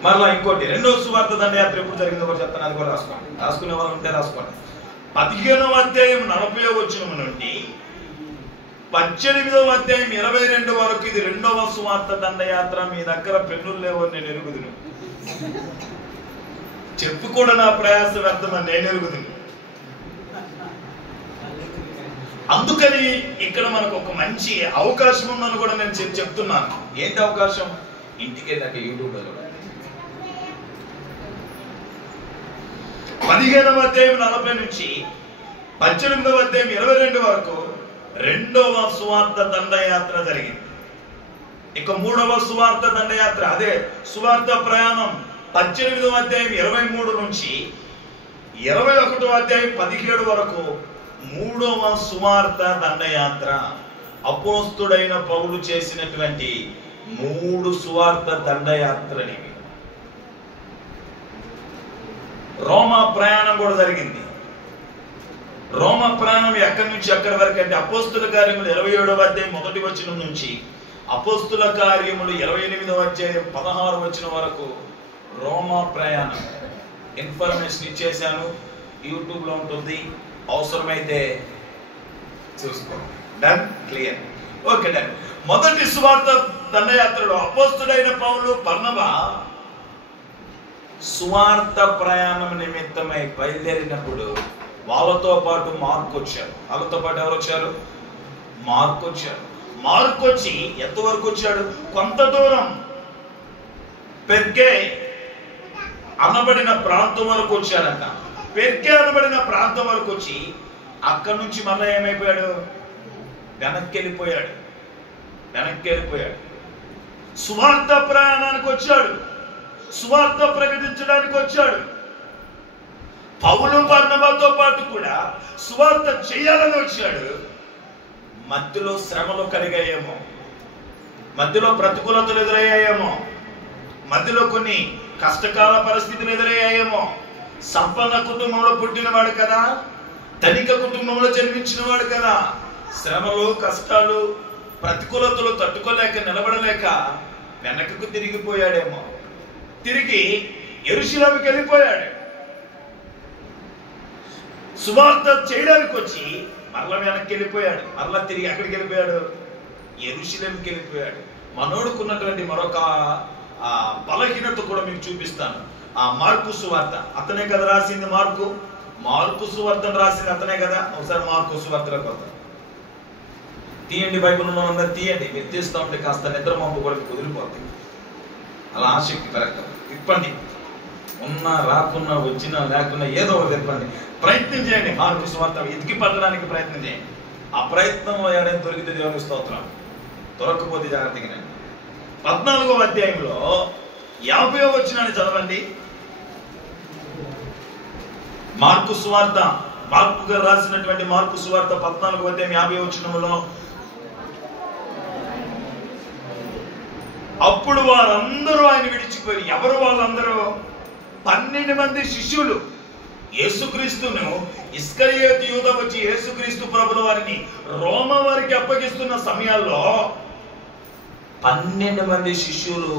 మరలా ఇంకోటి, రెండో సువార్త దండయాత్ర ఎప్పుడు జరిగిందో కూడా చెప్తాను, అది కూడా రాసుకోండి. రాసుకునే వాళ్ళు ఉంటే రాసుకోండి. 15వ అధ్యాయం 40వ వచనం నుండి 18వ అధ్యాయం 22 వరకు ఇది రెండవ సువార్త దండయాత్ర. మీ దగ్గర పెన్నులు లేవని నేను ఎరుగుదును, చెప్పు కూడా నా ప్రయాస వ్యర్థమని నేను ఎరుగుదును. అందుకని ఇక్కడ మనకు ఒక మంచి అవకాశం ఉందని కూడా నేను చెప్తున్నాను. ఏంటి అవకాశం? ఇంటికి వెళ్ళాక యూట్యూబ్ లో 15వ అధ్యాయం 40 నుంచి 18వ అధ్యాయం 22 వరకు రెండవ సువార్త దండయాత్ర జరిగింది. ఇక 3వ సువార్త దండయాత్ర, అదే సువార్త ప్రయాణం 18వ అధ్యాయం 23 నుంచి 21వ అధ్యాయం 17 వరకు 3వ సువార్త దండయాత్ర. అపోస్తుడైన పౌలు చేసినటువంటి 3 సువార్త దండయాత్రని. రోమా ప్రయాణం కూడా జరిగింది. రోమా ప్రయాణం ఎక్కడి నుంచి ఎక్కడి వరకు అంటే అపోస్తుల కార్యములు 27వ అధ్యాయం 1వ వచనం నుంచి అపోస్తుల కార్యములు 28వ అధ్యాయం 16 వచనం వరకు రోమా ప్రయాణం ఇన్ఫర్మేషన్ ఇచ్చేసాను. యూట్యూబ్లో ఉంటుంది, అవసరమైతే చూసుకో. Done, clear, okay done. మొదటి సువార్త దండయాత్రలో అపోస్తుడైన పౌలు బర్నబా సువార్త ప్రయాణం నిమిత్తమై బయలుదేరినప్పుడు వాళ్ళతో పాటు మార్కు వచ్చారు. వాళ్ళతో పాటు ఎవరు వచ్చారు? మార్కు వచ్చారు. మార్కు వచ్చి ఎంతవరకు వచ్చాడు? కొంత దూరం పెర్గే అనబడిన ప్రాంతం వరకు వచ్చాడంట. పెర్గే అనబడిన ప్రాంతం వరకు వచ్చి అక్కడి నుంచి మళ్ళీ ఏమైపోయాడు? వెనక్కి వెళ్ళిపోయాడు. సువార్త ప్రయాణానికి వచ్చాడు, సువార్త ప్రకటించడానికి వచ్చాడు. పౌలు బర్నబాతో పాటు కూడా సువార్త చేయాలని వచ్చాడు. మధ్యలో శ్రమలు కలిగాయేమో, మధ్యలో ప్రతికూలతలు ఎదురయ్యాయేమో, మధ్యలో కొన్ని కష్టకాల పరిస్థితులు ఎదురయ్యాయేమో. సంపన్న కుటుంబంలో పుట్టినవాడు కదా, ధనిక కుటుంబంలో జన్మించినవాడు కదా. శ్రమలు, కష్టాలు, ప్రతికూలతలు తట్టుకోలేక నిలబడలేక వెనకకు తిరిగిపోయాడేమో. తిరిగి యెరూషలేముకి వెళ్ళిపోయాడు. సువార్త చేయడానికి వచ్చి మరల వెనక్కి వెళ్ళిపోయాడు. మరలా తిరిగి ఎక్కడికి వెళ్ళిపోయాడు? యెరూషలేముకి వెళ్ళిపోయాడు. మనోడుకున్నటువంటి మరొక బలహీనత కూడా మీకు చూపిస్తాను. ఆ మార్కు సువార్త అతనే కదా రాసింది. మార్కు సువార్తను రాసింది అతనే కదా. ఒకసారి మార్కు సువార్తలోకి వద్దాం. తీయండి, బైబిల్లో అందరు తీయండి. మీరు తీస్తూ ఉంటే కాస్త నిద్ర మబ్బు కూడా కుదిరిపోతుంది. అలా ఆసక్తి పెరగదు. ఇప్పండి, ఉన్నా రాకున్నా వచ్చినా లేకున్నా ఏదో ఒకటి ఇప్పండి. ప్రయత్నం చేయండి. మార్కు సువార్త ఎతికి పట్టడానికి ప్రయత్నం చేయండి. ఆ ప్రయత్నంలో ఎవరైనా దొరికితే దేవుని స్తోత్రం, దొరకకపోతే జాగ్రత్తగా 14వ అధ్యాయంలో 50వ వచనాన్ని చదవండి. మార్కు సువార్త, మార్కు గారు రాసినటువంటి మార్కు సువార్త 14వ అధ్యాయం 50వ వచనంలో, అప్పుడు వారందరూ ఆయన విడిచిపోయి. ఎవరు వాళ్ళందరూ? 12 మంది శిష్యులు. యేసుక్రీస్తును ఇస్కరియోతు యూదా వచ్చి యేసుక్రీస్తు ప్రభుల వారిని రోమ వారికి అప్పగిస్తున్న సమయాల్లో 12 మంది శిష్యులు,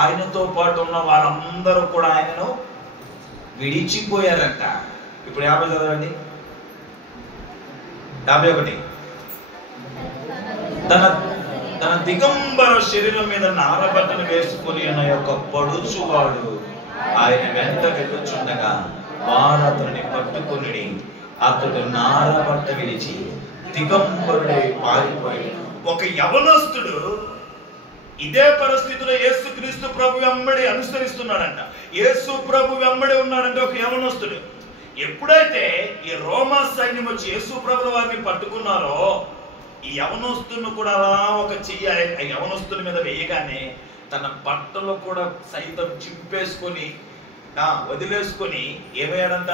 ఆయనతో పాటు ఉన్న వారందరూ కూడా ఆయనను విడిచిపోయారంట. ఇప్పుడు 50 చదవండి. 51. తన దిగంబర శరీరం మీద నారబట్టను వేసుకుని అన్న యొక్క పడుచువాడు ఆయన వెంట వెళ్ళొచ్చుండగా వారు అతన్ని పట్టుకుని అతడు నారబట్ట విడిచి దిగంబరుడై పారిపోయి. ఒక యవనస్తుడు ఇదే పరిస్థితిలో యేసుక్రీస్తు ప్రభు వెంబడి అనుసరిస్తున్నాడంట. యేసు ప్రభు వెంబడి ఉన్నాడంటే ఒక యవనస్తుడు. ఎప్పుడైతే ఈ రోమా సైన్యం వచ్చి యేసు ప్రభుల వారిని పట్టుకున్నారో, ఈ యవనస్తుని కూడా అలా ఒక చెయ్యి ఆ యవనస్తుని మీద వేయగానే తన బట్టలు కూడా సైతం చింపేసుకొని వదిలేసుకొని ఏమయ్యాడంట?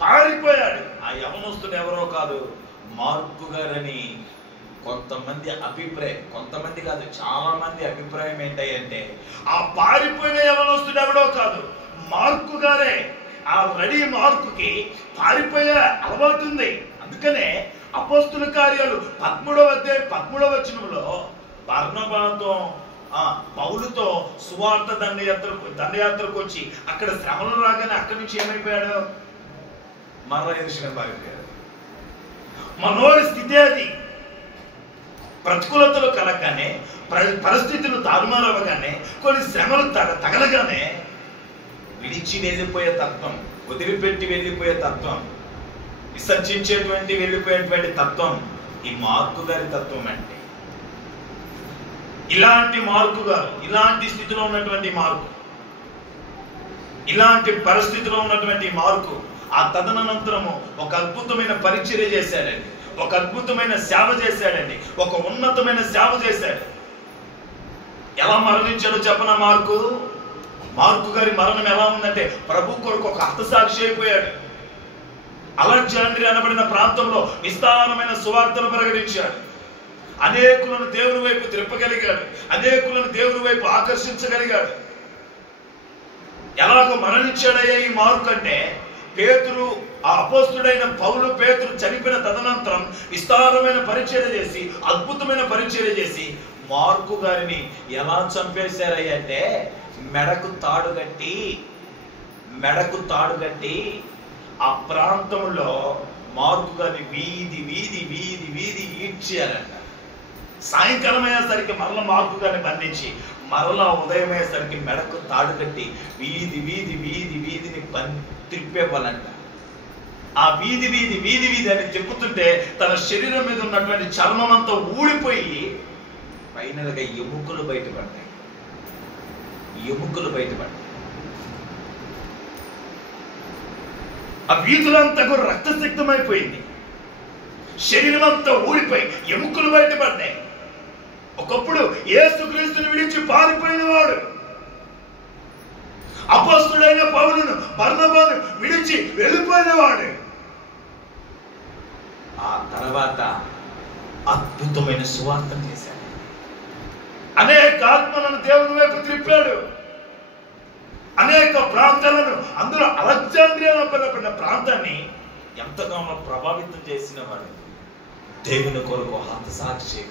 పారిపోయాడు. ఆ యవనస్తుడు ఎవరో కాదు, మార్కు గారని కొంతమంది అభిప్రాయం, కొంతమంది కాదు చాలా మంది అభిప్రాయం ఏంటంటే ఆ పారిపోయిన యవనస్తుడు ఎవడో కాదు, మార్కు గారే. ఆ రెడీ మార్కుకి పారిపోయే అలవాటు ఉంది. అందుకనే అపోస్తుల కార్యాలు 13వ అధ్యాయం 13వ వచనంలో బర్నబాతో పౌలుతో సువార్త దండయాత్రకు వచ్చి అక్కడ శ్రమలు రాగానే అక్కడి నుంచి ఏమైపోయాడు? మరలా యెరూషలేము పారిపోయాడు. మనోడి స్థితి అది. ప్రతికూలతలు కలగగానే, పరిస్థితులు తారుమారవగానే, కొన్ని శ్రమలు తగలగానే విడిచి వెళ్ళిపోయే తత్వం, వదిలిపెట్టి వెళ్ళిపోయే తత్వం, విసర్జించేటువంటి వెళ్ళిపోయేటువంటి తత్వం ఈ మార్కు గారి తత్వం. అంటే ఇలాంటి మార్కు గారు, ఇలాంటి స్థితిలో ఉన్నటువంటి మార్కు, ఇలాంటి పరిస్థితిలో ఉన్నటువంటి మార్కు ఆ తదనంతరము ఒక అద్భుతమైన పరిచర్య చేశాడండి, ఒక అద్భుతమైన సేవ చేశాడండి, ఒక ఉన్నతమైన సేవ చేశాడు. ఎలా మరణించాడో చెప్పన? మార్కు గారి మరణం ఎలా ఉందంటే ప్రభు కొరకు ఒక హతసాక్షి అయిపోయాడు. అలెగ్జాండ్రియా అనబడిన ప్రాంతంలో విస్తారమైన సువార్తను ప్రకటించాడు. అనేకులను దేవుని వైపు త్రిప్పగలిగాడు, అనేకులను దేవుని వైపు ఆకర్షించగలిగాడు. ఎలాగో మరణించాడయ్యా ఈ మార్కు అంటే, పేతురు, ఆ అపోస్తుడైన పౌలు పేతురు చనిపోయిన తదనంతరం విస్తారమైన పరిచర్య చేసి, అద్భుతమైన పరిచర్య చేసి మార్కు గారిని ఎలా చంపేశారంటే మెడకు తాడు కట్టి ఆ ప్రాంతంలో మార్కు గారిని వీధి ఈడ్చేయాలంట. సాయంకాలం అయ్యేసరికి మరల మార్కు గారిని బంధించి మరలా ఉదయం అయ్యేసరికి మెడకు తాడు కట్టి వీధిని తిప్పేవాళ్ళంట. ఆ వీధి అని తిప్పుతుంటే తన శరీరం మీద ఉన్నటువంటి చర్మం అంతా ఊడిపోయి ఫైనల్గా ఎముకలు బయటపడ్డాయి. ఆ వీధులంతా కూడా రక్తసిక్తమైపోయింది. శరీరం అంతా ఊడిపోయి ఎముకలు బయటపడ్డాయి. ఒకప్పుడు యేసుక్రీస్తుని విడిచి పారిపోయిన వాడు, అపోస్తలుడైన పౌలును బర్నబాను విడిచి వెళ్ళిపోయిన వాడు, ఆ తర్వాత అద్భుతమైన సువార్త చేశాడు. అనేక ఆత్మలను దేవుని వైపు త్రిప్పాడు. అనేక ప్రాంతాలను, అందులో అలెగ్జాండ్రియా అనబడిన ప్రాంతాన్ని ఎంతగానో ప్రభావితం చేసిన వాడు. దేవుని కొరకు హతసాక్షి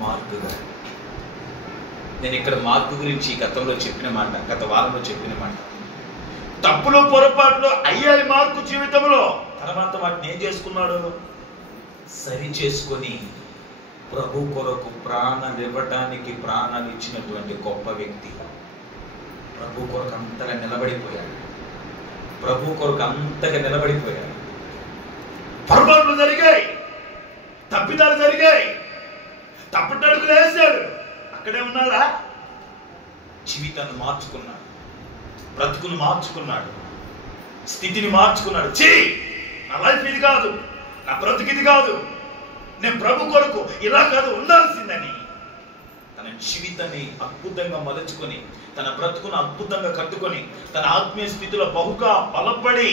మార్కు గారు. నేను ఇక్కడ మార్కు గురించి గతంలో చెప్పిన మాట, గత వారంలో చెప్పిన మాట, తప్పులు పొరపాట్లు అయ్యాయి మార్కు జీవితంలో. తర్వాత వాటిని ఏం చేసుకున్నాడు? సరి చేసుకొని ప్రభు కొరకు ప్రాణాలు ఇవ్వడానికి ప్రాణాలు ఇచ్చినటువంటి గొప్ప వ్యక్తి. ప్రభు కొరకు అంతగా నిలబడిపోయాడు. పొరపాట్లు జరిగాయి, తప్పిదాలు జరిగాయి, తప్పటడుగులు వేశాడు. అక్కడే ఉన్నాడా? జీవితాన్ని మార్చుకున్నాడు, బ్రతుకును మార్చుకున్నాడు, స్థితిని మార్చుకున్నాడు. నా లైఫ్ ఇది కాదు, నా బ్రతుకు ఇది కాదు, నేను ప్రభు కొరకు ఇలా కాదు ఉండాల్సిందని తన జీవితాన్ని అద్భుతంగా మలుచుకొని, తన బ్రతుకును అద్భుతంగా కట్టుకొని, తన ఆత్మీయ స్థితిలో బహుగా బలపడి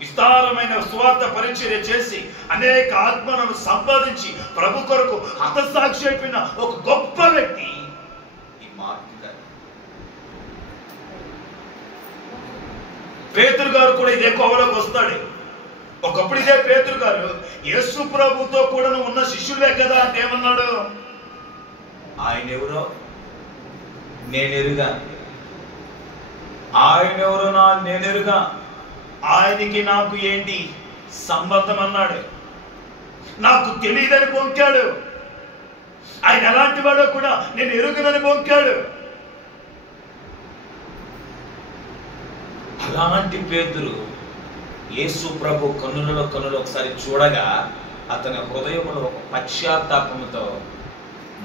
విస్తారమైన సువార్త పరిచర్య చేసి అనేక ఆత్మలను సంపాదించి ప్రభు కొరకు హతసాక్షి అయిపోయిన ఒక గొప్ప వ్యక్తి ఈ మార్కు గారు. పేతురు గారు కూడా ఇదే కోవలోకి వస్తాడు. ఒకప్పుడు ఇదే పేతురు గారు యేసు ప్రభుతో కూడా ఉన్న శిష్యులే కదా అంటే ఏమన్నాడు? ఆయన ఎవరో నేనెరుగా, ఆయనకి నాకు ఏంటి సంబంధం అన్నాడు. నాకు తెలియదని బొంకాడు. ఆయన ఎలాంటి వాడో కూడా నేను ఎరుగనని బొంకాడు. అలాంటి పేతురు యేసు ప్రభు కన్నులలో ఒకసారి చూడగా అతని హృదయంలో ఒక పశ్చాత్తాపంతో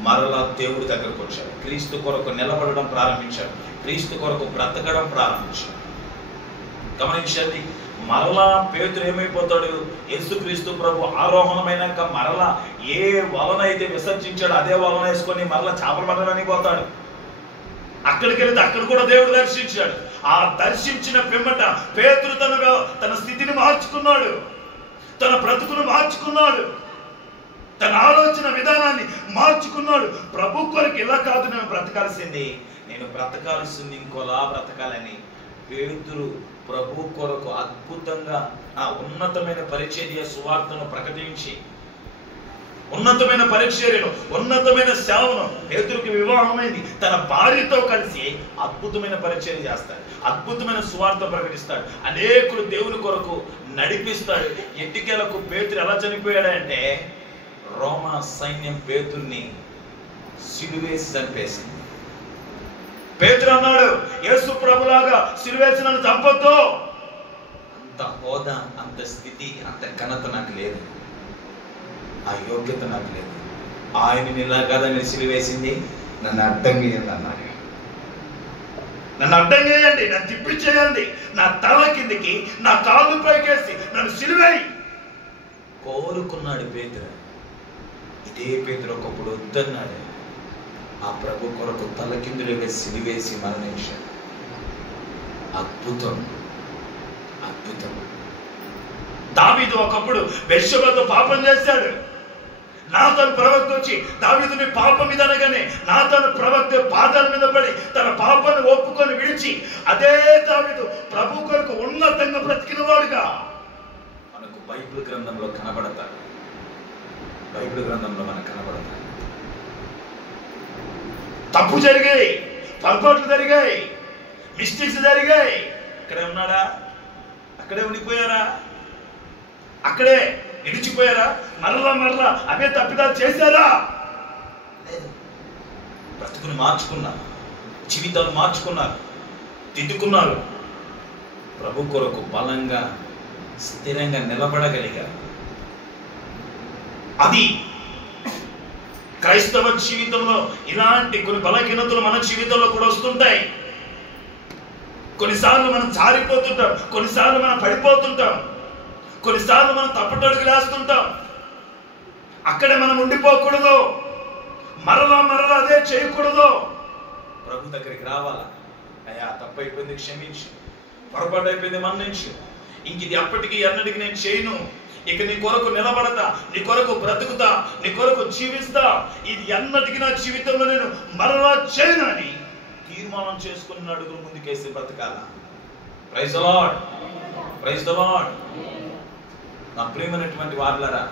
మరలా దేవుడి దగ్గరకు వచ్చాడు. క్రీస్తు కొరకు నిలబడడం ప్రారంభించాడు. క్రీస్తు కొరకు బ్రతకడం ప్రారంభించాడు. గమనించండి, మరలా పేతురు ఏమైపోతాడు? యేసుక్రీస్తు ప్రభు ఆరోహణమైనాక మరలా ఏ వలనైతే విసర్జించాడు అదే వలన వేసుకొని మరలా చేపలు పట్టడానికి పోతాడు. అక్కడికి వెళితే అక్కడ కూడా దేవుడు దర్శించాడు. ఆ దర్శించిన పిమ్మట పేతురు తన స్థితిని మార్చుకున్నాడు, తన బ్రతుకును మార్చుకున్నాడు, తన ఆలోచన విధానాన్ని మార్చుకున్నాడు. ప్రభు కొరకు ఇలా కాదు నేను బ్రతకాల్సింది, నేను బ్రతకాల్సింది ఇంకోలా బ్రతకాలని పేతురు ప్రభు కొరకు అద్భుతంగా ఆ ఉన్నతమైన పరిచర్య సువార్తను ప్రకటించి, ఉన్నతమైన పరిచర్యను, ఉన్నతమైన సేవను, పేతురుకి వివాహమైంది, తన భార్యతో కలిసి అద్భుతమైన పరిచర్య చేస్తాడు, అద్భుతమైన సువార్త ప్రకటిస్తాడు, అనేకులు దేవుని కొరకు నడిపిస్తాడు. ఎట్టికేలకు పేతురు ఎలా చనిపోయాడంటే రోమా సైన్యం పేతుర్ని సిలువేసి చంపేసింది. పేతురు అన్నాడు, యేసు ప్రభులాగా సిలువేసి నన్ను చంపొద్దు. అంత హోదా, అంత స్థితి, అంత ఘనత నాకు లేదు, ఆ యోగ్యత నాకు లేదు. ఆయనని ఇలా కదా నేను సిలువేసింది, నన్ను అడ్డం గీయండి అన్నాడు. నన్ను అడ్డం చేయండి, నన్ను తిప్పించేయండి, నా తల కిందికి నా కాళ్ళు పైకేసి నన్ను సిలువేయి కోరుకున్నాడు పేతురు. ఇదే పేతురు ఒకప్పుడు వద్దన్నాడు. ఆ ప్రభు కొరకు తలకిందులుగా సిలివేసి మరణించాడు. అద్భుతం, అద్భుతం. దావీదు ఒకప్పుడు బెత్షెబతో పాపం చేశాడు. నాతాను ప్రవక్త వచ్చి దావీదుని పాపం మీద అనగానే నాతాను ప్రవక్త పాదాల మీద పడి తన పాపాన్ని ఒప్పుకొని విడిచి అదే దావీదు ప్రభు కొరకు ఉన్నతంగా బ్రతికిన వాడుగా మనకు బైబిల్ గ్రంథంలో కనబడతాడు. బైబిల్ గ్రంథంలో మనకు కనబడతాయి. తప్పు జరిగాయి, పొరపాట్లు జరిగాయి, మిస్టేక్స్ జరిగాయి. అక్కడే ఉన్నాడా? అక్కడే ఉండిపోయారా? అక్కడే నిలిచిపోయారా? మరలా అవే తప్పిదాలు చేశారా? లేదు. బ్రతుకుని మార్చుకున్నారు, జీవితాలు మార్చుకున్నారు, దిద్దుకున్నారు, ప్రభు కొరకు బలంగా స్థిరంగా నిలబడగలిగారు. అది క్రైస్తవ జీవితంలో ఇలాంటి కొన్ని బలహీనతలు మన జీవితంలో కూడా వస్తుంటాయి. కొన్నిసార్లు మనం జారిపోతుంటాం, కొన్నిసార్లు మనం పడిపోతుంటాం, కొన్నిసార్లు మనం తప్పటడుగులు వేస్తుంటాం. అక్కడే మనం ఉండిపోకూడదు, మరలా అదే చేయకూడదు. ప్రభు దగ్గరికి రావాలా? అయ్యా తప్పైపోయింది, క్షమించు, పొరపాటు అయిపోయింది, మన్నించు, ఇంక ఇది అప్పటికి ఎన్నటికి నేను చేయను, ఇక నీ కొరకు నిలబడతా, నీ కొరకు బ్రతుకుతా, నీ కొరకు జీవిస్తా, ఇది ఎన్నటికి నా జీవితంలో నేను మరలా చేయను అని తీర్మానం చేసుకున్న అడుగులు ముందుకేసి బ్రతకాల. Praise the lord, praise the lord. నా ప్రియమైనటువంటి వారులారా,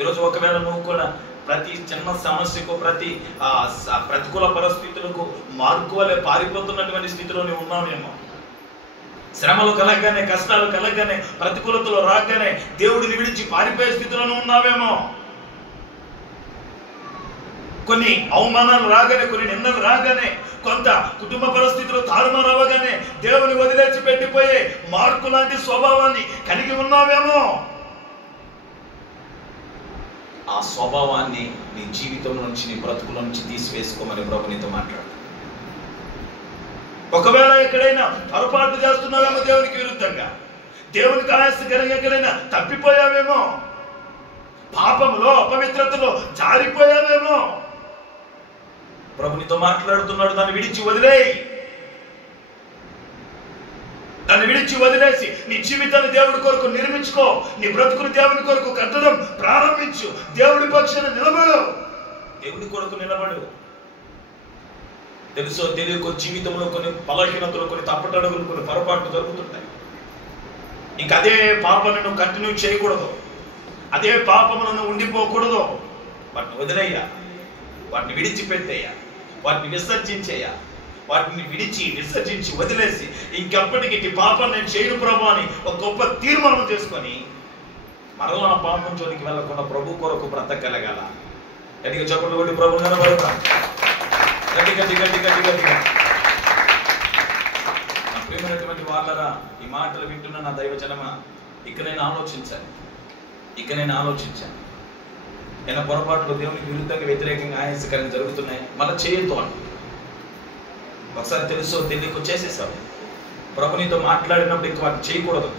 ఈరోజు ఒకవేళ నువ్వు కూడా ప్రతి చిన్న సమస్యకు, ప్రతి ప్రతికూల పరిస్థితులకు మార్కువలే పారిపోతున్నటువంటి స్థితిలో నువ్వు ఉన్నావేమో. శ్రమలు కలగగానే, కష్టాలు కలగగానే, ప్రతికూలతలు రాగానే దేవుడిని విడిచి పారిపోయే స్థితిలో ఉన్నావేమో. కొన్ని అవమానాలు రాగానే, కొన్ని నిందలు రాగానే, కొంత కుటుంబ పరిస్థితులు తారుమారవగానే దేవుని వదిలేసి పెట్టిపోయే మార్కు లాంటి స్వభావాన్ని కలిగి ఉన్నావేమో. ఆ స్వభావాన్ని నీ జీవితం నుంచి, నీ బ్రతుకుల నుంచి తీసివేసుకోమని ప్రభు నీతో మాట్లాడు. ఒకవేళ ఎక్కడైనా పొరపాటు చేస్తున్నావేమో దేవునికి విరుద్ధంగా, దేవునికి ఆయాసకరంగా ఎక్కడైనా తప్పిపోయావేమో, పాపంలో అపవిత్రతలో జారిపోయావేమో, ప్రభు నీతో మాట్లాడుతున్నాడు. దాన్ని విడిచి వదిలేయి, దాన్ని విడిచి వదిలేసి నీ జీవితాన్ని దేవుడి కొరకు నిర్మించుకో, నీ బ్రతుకుని దేవుని కొరకు కట్టడం ప్రారంభించు. దేవుడి పక్షాన నిలబడు, దేవుడి కొరకు నిలబడు. తెలుసో తెలియకో జీవితంలో కొన్ని బలహీనతలు, కొన్ని తప్పటడుగులు, కొన్ని పొరపాట్లు జరుగుతుంటాయి. ఇంకా అదే పాపాన్ని నువ్వు కంటిన్యూ చేయకూడదు, అదే పాపములను ఉండిపోకూడదు. వాటిని వదిలేయ్యా, వాటిని విడిచిపెట్టేయ్యా, వాటిని విసర్జించేయ్యా. వాటిని విసర్జించి వదిలేసి ఇంకెప్పటికీ ఈ పాపం నేను చేయను ప్రభు అని ఒక గొప్ప తీర్మానం చేసుకొని మరలా ఆ పాపం జోలికి వెళ్ళకుండా ప్రభు కొరకు బ్రతకగలగాల. గట్టిగా చెప్పండి, కొట్టి ప్రభు నిలబడతాం. గట్టిగా నా ప్రియమైనటువంటి వాళ్ళరా, ఈ మాటలు వింటున్న నా దైవజనమా, ఇక నేను ఆలోచించాను. ఏమైనా పొరపాట్లు దేవునికి విరుద్ధంగా, వ్యతిరేకంగా, ఆయాసకరంగా జరుగుతున్నాయి, మళ్ళీ చేయొద్దు అని ఒకసారి తెలుసో తెలియకో చేసేసావు. ప్రభు నీతో మాట్లాడినప్పుడు ఇంక వాటిని చేయకూడదు.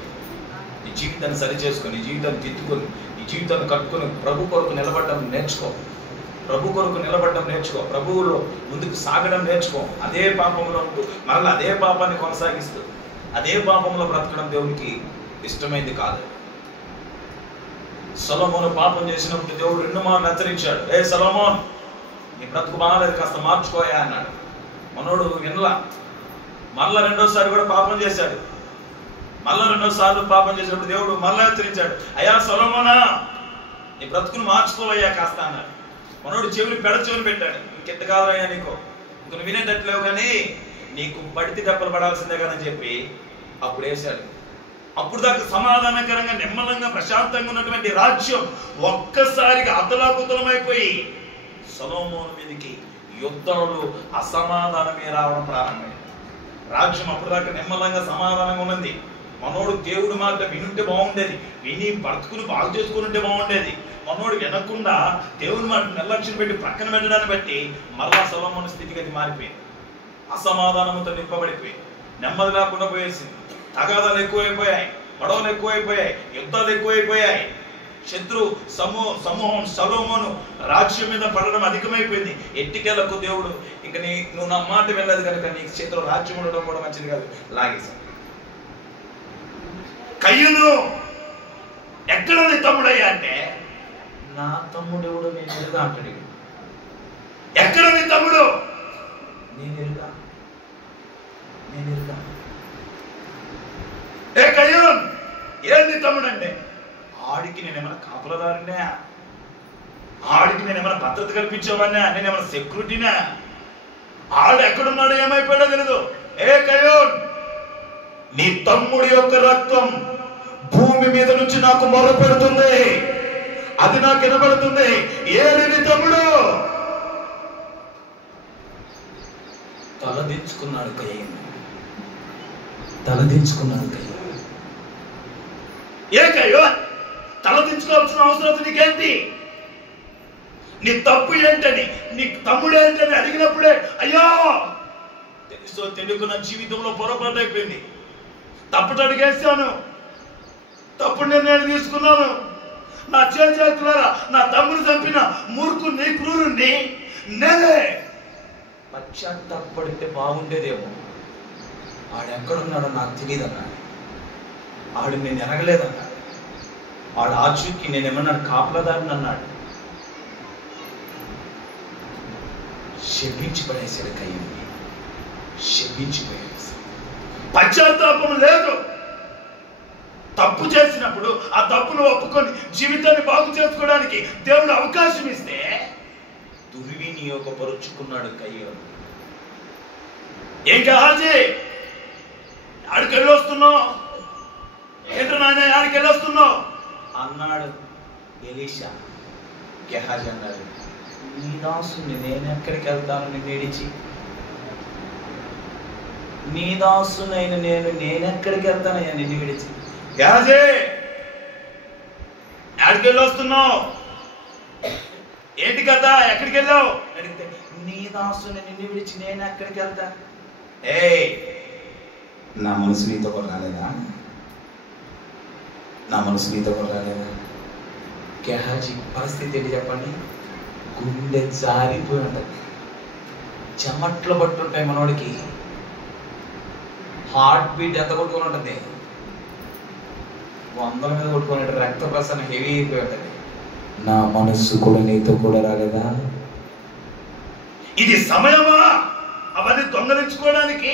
నీ జీవితాన్ని సరి చేసుకొని, నీ జీవితాన్ని తిట్టుకొని, నీ జీవితాన్ని కట్టుకొని ప్రభు కొరకు నిలబడడం నేర్చుకో. ప్రభువులో ముందుకు సాగడం నేర్చుకో. అదే పాపంలో ఉంటూ మరలా అదే పాపాన్ని కొనసాగిస్తూ అదే పాపంలో బ్రతకడం దేవునికి ఇష్టమైంది కాదు. సొలొమోను పాపం చేసినప్పుడు దేవుడు 2 మార్లు హెచ్చరించాడు. ఏ సొలొమోన్, నీ బ్రతుకు బాగాలేదు, కాస్త మార్చుకోయా అన్నాడు. మనోడు వినలా. మళ్ళా 2వ సారి కూడా పాపం చేశాడు. మళ్ళా 2వ సార్లు పాపం చేసినప్పుడు దేవుడు మళ్ళా హెచ్చరించాడు. అయ్యా సొలొమోనా, నీ బ్రతుకును మార్చుకోవయ్యా కాస్త అన్నాడు. మనోడు పెడ చెవులు పెట్టాడు. ఇంకెంత కాదయ్యా నీకు, ఇంక నువ్వు వినేటట్లేవు కానీ నీకు పడితే దెబ్బలు పడాల్సిందే కదని చెప్పి అప్పుడు వేశాడు. అప్పుడు దాకా సమాధానకరంగా, నిమ్మలంగా, ప్రశాంతంగా ఉన్నటువంటి రాజ్యం ఒక్కసారిగా అతలాకుతలమైపోయి సొలొమోను మీదకి యుద్ధాలు, అసమాధానమే రావడం ప్రారంభమైంది. రాజ్యం అప్పుడు దాకా నిమ్మలంగా, సమాధానంగా ఉన్నది. మనోడు దేవుడి మాట వినుంటే బాగుండేది, విని బ్రతుకుని బాగు చేసుకుని బాగుండేది. మనోడు వినకుండా దేవుని మాట నిర్లక్ష్యం పెట్టి పక్కన పెట్టడాన్ని బట్టి మరలా సొలొమోను స్థితిగతి మారిపోయింది. అసమాధానంతో నింపబడిపోయింది, నెమ్మది లేకుండా పోయేసింది. తగాదాలు ఎక్కువైపోయాయి, గొడవలు ఎక్కువైపోయాయి, యుద్ధాలు ఎక్కువైపోయాయి. శత్రు సమూహం సొలొమోను రాజ్యం మీద పడడం అధికమైపోయింది. ఎట్టికెళ్ళకు దేవుడు, ఇక నువ్వు నా మాట వెళ్ళదు కనుక నీ చేతిలో రాజ్యం ఉండడం కూడా మంచిది కాదు, లాగేశాడు. కయ్యూను, ఎక్కడ నీ తమ్ముడయ్యా అంటే, నా తమ్ముడు ఎవడు నేను ఎరుగా అంటాడు. ఎక్కడ నీ తమ్ముడు? నేను ఎరుగా. ఏ కయ్యూన్, ఏంది తమ్ముడు అంటే, ఆడికి నేనేమన్నా కాపులదారునే, ఆడికి నేను ఏమైనా భద్రత కల్పించేవాడినా, నేను ఏమైనా సెక్యూరిటీనా? ఆడు ఎక్కడున్నాడో ఏమైపోయాడో తెలియదు. ఏ కయోన్, నీ తమ్ముడి యొక్క రక్తం భూమి మీద నుంచి నాకు మొరపెడుతుంది, అది నాకు వినబడుతుంది. ఏది నీ తమ్ముడు? తలదించుకున్నాడు కయ్యను, తలదించుకున్నాడు కయ్యను. ఏ కయోన్, తలదించుకోవాల్సిన అవసరం నీకేంటి? నీ తప్పు ఏంటని, నీ తమ్ముడు ఏంటని అడిగినప్పుడే అయ్యో తెలుసో తెలుగు నా జీవితంలో పొరపాటు అయిపోయింది, తప్పుడు అడిగేశాను, తప్పుడు నిర్ణయాన్ని తీసుకున్నాను, నా చేతులారా నా తమ్ముడు చంపిన మూర్ఖుణ్ణి, క్రూరుణ్ణి నేనే. పశ్చాత్తాపడితే బాగుండేదేమో. ఆడెక్కడున్నాడో నాకు తెలియదన్నాడు, ఆడు నేను ఎరగలేదన్నాడు, ఆడు ఆచూకి నేను ఏమన్నాడు కాపలదారిని అన్నాడు. శపించి పడేశాడు కయ్యని, శపించి పడేశాడు. పశ్చాత్తాపం లేదు. తప్పు చేసినప్పుడు ఆ తప్పును ఒప్పుకొని జీవితాన్ని బాగు చేసుకోవడానికి దేవుడు అవకాశం ఇస్తే దుర్వినియోగపరుచుకున్నాడు కయ్యను. ఏం కాజీ, ఆడికి వెళ్ళొస్తున్నావు ఏంటో నాయన, ఆడికి వెళ్ళొస్తున్నావు అన్నాడు ఎలీషా. గెహాజీ అన్నాడు, నీ దాసుని నేను ఎక్కడికి వెళ్తాను నిన్ను విడిచి? నీ దాసునైన నేనెక్కడికి వెళ్తానయ్యా నిన్ను విడిచి? గెహాజీ, ఆడికి వెళ్ళొస్తున్నావు ఏంటి కదా, ఎక్కడికి వెళ్ళావు అడిగితే, నీ దాసుని నిన్ను విడిచి నేను ఎక్కడికి వెళ్తా? నా మనసు నీతో కూడా రాలేదా? నా మనసు నీతో కూడా రాలేదా? గెహాజీ పరిస్థితి ఏంటి చెప్పండి? గుండె జారిపోయి ఉంటుంది, చెమట్లు పట్టుంటాయి మనోడికి, హార్ట్ బీట్ ఎంత కొట్టుకొని ఉంటుంది, 100 మీద కొట్టుకొని, రక్త ప్రసరణ హెవీ అయిపోయి ఉంటుంది. నా మనస్సు కూడా నీతో కూడా రాలేదా? ఇది సమయమా అవన్నీ దొంగలించుకోవడానికి,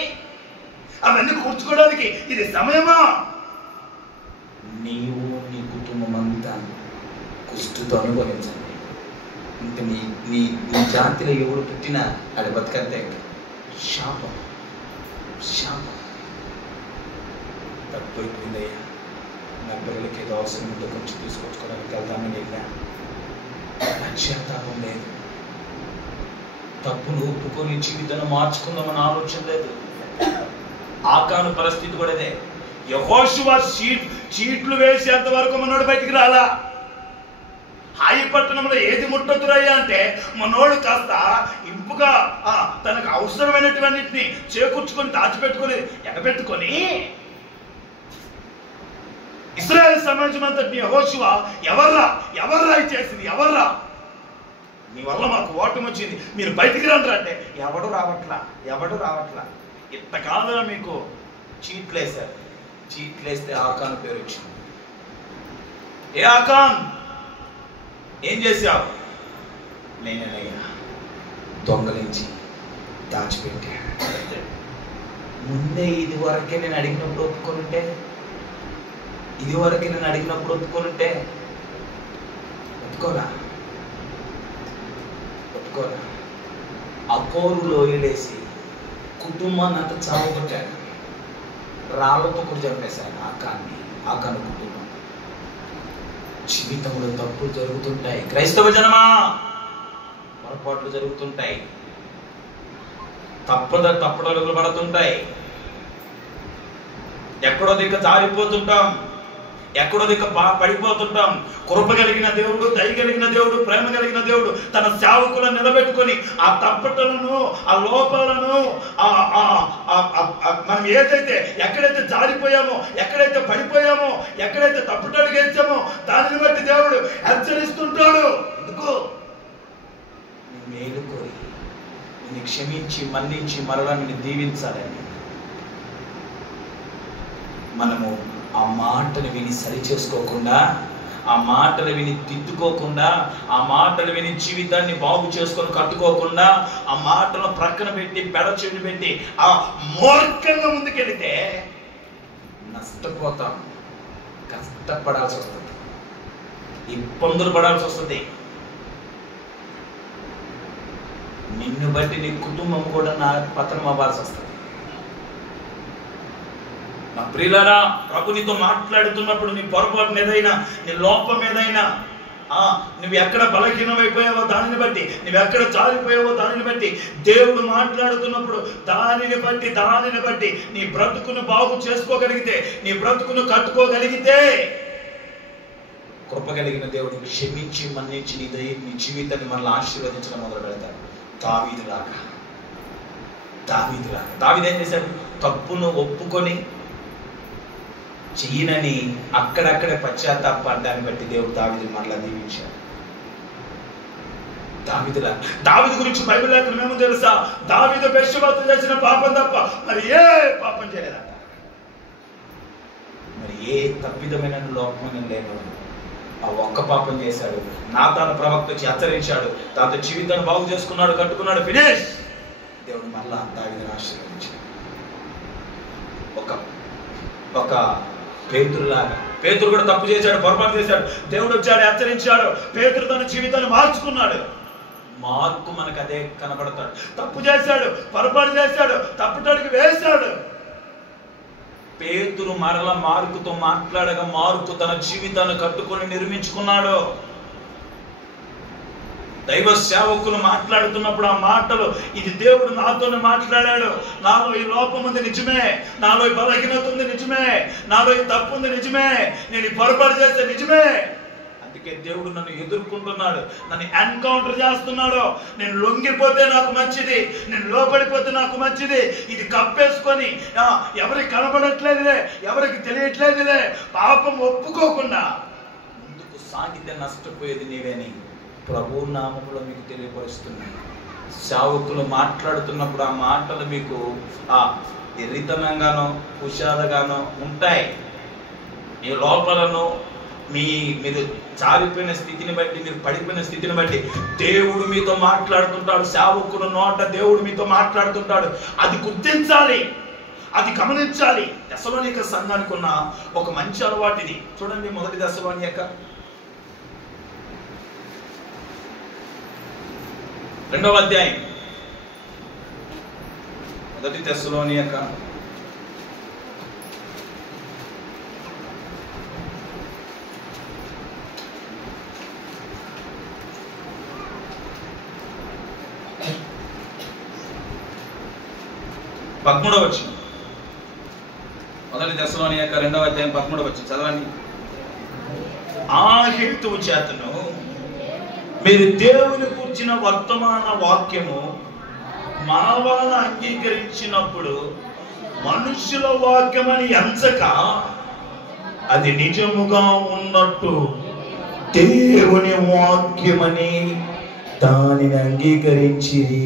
అవన్నీ కూర్చుకోవడానికి? ఇది సమయమా? నీవు నీ కుటుంబం అంతా కుష్టుతో అనుభవించండి. ఇంకా నీ నీ నీ జాతిలో ఎవడు పుట్టినా అది బతకంతే. శాపం, శాపం. తప్పైపోయిందయ్యా, నా పిల్లలకి ఏదో అవసరం ఉంటే కొంచెం తీసుకొచ్చుకోవడానికి వెళ్తామని వెళ్ళా, పశ్చాత్తాపం లేదు, తప్పును ఒప్పుకొని జీవితాన్ని మార్చుకుందామని ఆలోచన లేదు. ఆకాను పరిస్థితి కూడా ఇదే. యెహోషువ చీట్లు వేసేంత వరకు మనోడు బయటికి రాలా. హాయి పట్టణంలో ఏది ముట్టదురయ్యా అంటే మనోడు కాస్త ఇంపుగా తనకు అవసరమైనటువంటిని చేకూర్చుకొని దాచిపెట్టుకొని ఎగబెట్టుకొని ఇశ్రాయేలు సమాజమంతటిని యెహోషువ ఎవర్రా చేసింది, ఎవర్రా మీ వల్ల మాకు ఓటమి వచ్చింది, మీరు బయటికి రండి అంటే ఎవడు రావట్లా. ఇంతకాలంలో మీకు చీట్లేశారు, చీట్లేస్తే ఆకాను పేరు వచ్చింది. ఏ ఆకాన్, ఏం చేశావు? నేనయ్యా దొంగలించి దాచిపెట్టా. ముందే ఇది వరకే నేను అడిగినప్పుడు ఒప్పుకొనుంటే, ఒప్పుకోరా. అకోరు లోయలేసి కుటుంబాన్ని అంతా చావగొట్టాను, రాళ్లతో కూడా చంపేశాను ఆకాను కుటుంబం. జీవితంలో తప్పులు జరుగుతుంటాయి క్రైస్తవ జనమా, పొరపాట్లు జరుగుతుంటాయి, తప్పుడడుగులు పడుతుంటాయి, ఎక్కడో దిక్క జారిపోతుంటాం, ఎక్కడో దిక్క పడిపోతుంటాం. కృప కలిగిన దేవుడు, దయ కలిగిన దేవుడు, ప్రేమ కలిగిన దేవుడు తన సేవకులను నిలబెట్టుకొని ఆ తప్పటలను, ఆ లోపాలను, మనం ఎక్కడైతే జారిపోయామో, ఎక్కడైతే పడిపోయామో, ఎక్కడైతే తప్పుటడుగు వేసామో దానిని బట్టి దేవుడు హెచ్చరిస్తుంటాడు. ఎందుకు? మేలు కోరి నిన్ను క్షమించి మన్నించి మరలా నిన్ను దీవించాలని. మనము ఆ మాటలు విని సరి చేసుకోకుండా, ఆ మాటలు విని తిట్టుకోకుండా, ఆ మాటలు విని జీవితాన్ని బాగు చేసుకొని కట్టుకోకుండా, ఆ మాటలను ప్రక్కన పెట్టి పెడచెట్టు పెట్టి ఆ మూర్ఖంగా ముందుకెళితే నష్టపోతాం, కష్టపడాల్సి వస్తుంది, ఇబ్బందులు పడాల్సి వస్తుంది. నిన్ను బట్టి నీ కుటుంబం కూడా నా పతనం అవ్వాల్సి వస్తుంది. నా ప్రియులారా, ప్రభు నీతో మాట్లాడుతున్నప్పుడు నీ పొరపాటు ఏదైనా, నీ లోపం ఏదైనా, నువ్వు ఎక్కడ బలహీనమైపోయావో దానిని బట్టి, నువ్వు ఎక్కడ జారిపోయావో దానిని బట్టి, దేవుడు మాట్లాడుతున్నప్పుడు దానిని బట్టి నీ బ్రతుకును బాగు చేసుకోగలిగితే, నీ బ్రతుకును కట్టుకోగలిగితే, కృప కలిగిన దేవుడు క్షమించి మన్నించి నీ జీవితాన్ని మనల్ని ఆశీర్వదించడం మొదలు పెడతాడు. దావీదు ఏం చేశాడు? తప్పును ఒప్పుకొని చెయ్యనని అక్కడక్కడే పశ్చాత్తాపడ్డాన్ని బట్టి దేవుడు దావీదుని మరలా దీవించాడు. దావీదు గురించి బైబిల్ లేఖనం ఏమో తెలుసా? దావీదు బెత్షెబాతో చేసిన పాపం తప్ప మరి ఏ పాపం చేయలేదట. మరి ఏ తప్పిదమైన లోపమైన లేదు. ఆ ఒక్క పాపం చేశాడు. నాతాను ప్రవక్త వచ్చి హెచ్చరించాడు. దాంతో జీవితాన్ని బాగు చేసుకున్నాడు, కట్టుకున్నాడు, ఫినిష్. దేవుడు మరలా దావీదుని ఆశీర్వదించాడు. ఒక పేతురు కూడా తప్పు చేశాడు, పొరపాటు చేశాడు. దేవుడు వచ్చాడు, హెచ్చరించాడు. పేతురు తన జీవితాన్ని మార్చుకున్నాడు. మార్పు మనకు అదే కనబడతాడు. తప్పు చేశాడు, పొరపాటు చేశాడు, తప్పుటానికి వేశాడు. పేతురు మరల మార్కుతో మాట్లాడగా మార్కు తన జీవితాన్ని కట్టుకొని నిర్మించుకున్నాడు. దైవ సేవకులు మాట్లాడుతున్నప్పుడు ఆ మాటలు, ఇది దేవుడు నాతోనే మాట్లాడాడు. నాలో ఈ లోపం ఉంది నిజమే, నాలో ఈ బలహీనత ఉంది నిజమే, నాలో ఈ తప్పు ఉంది నిజమే, నేను ఈ పొరపాటు చేస్తే నిజమే. అందుకే దేవుడు నన్ను ఎదుర్కొంటున్నాడు, నన్ను ఎన్కౌంటర్ చేస్తున్నాడు. నేను లొంగిపోతే నాకు మంచిది, నేను లోపడిపోతే నాకు మంచిది. ఇది కప్పేసుకొని ఎవరికి కనబడట్లేదులే, ఎవరికి తెలియట్లేదులే, పాపం ఒప్పుకోకుండా ముందుకు సాగితే నష్టపోయేది నీవేని ప్రభు నామములో మీకు తెలియపరుస్తున్నాను. సేవకులు మాట్లాడుతున్నప్పుడు ఆ మాటలు మీకు ఎర్రితనంగానో కుశాలగానో ఉంటాయి. ఈ లోపలను మీరు జారిపోయిన స్థితిని బట్టి, మీరు పడిపోయిన స్థితిని బట్టి దేవుడు మీతో మాట్లాడుతుంటాడు. సేవకుల నోట దేవుడు మీతో మాట్లాడుతుంటాడు. అది గుర్తించాలి, అది గమనించాలి. దశలోనిక సంఘానికి ఉన్న ఒక మంచి అలవాటు ఇది. చూడండి, మొదటి దశలోనిక 2వ అధ్యాయం. మొదటి దశలోనిక 13వ వచనం. మొదటి దశలోనిక 2వ అధ్యాయం 13వ వచనం చదవండి. ఆ హేతువు చేతను మీరు దేవుని కూర్చిన వర్తమాన వాక్యము మానవాల అంగీకరించినప్పుడు మనుష్యుల వాక్యమని ఎంచక అది నిజముగా ఉన్నట్టు దేవుని వాక్యమని దానిని అంగీకరించిరి.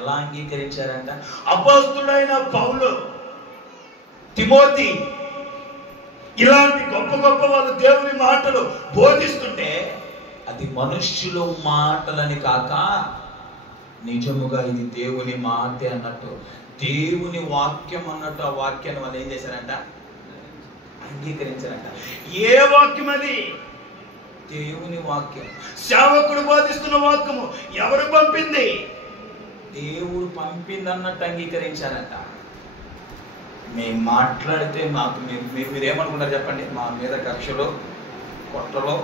ఎలా అంగీకరించారంట? అపోస్తుడైన పౌలు, తిమోతి ఇలాంటి గొప్ప గొప్ప వాళ్ళు దేవుని మాటలు బోధిస్తుంటే అది మనుష్యుల మాటలని కాక నిజముగా ఇది దేవుని మాటే అన్నట్టు, దేవుని వాక్యం అన్నట్టు ఆ వాక్యాన్ని వాళ్ళు ఏం చేశారంట? అంగీకరించారంట. ఏ వాక్యం అది? దేవుని వాక్యం. సేవకుడు బోధిస్తున్న వాక్యము ఎవరు పంపింది? దేవుడు పంపింది అన్నట్టు అంగీకరించారంట. మేము మాట్లాడితే మాకు మీరేమనుకుంటారు చెప్పండి? మా మీద కక్షలో, కొట్టలో,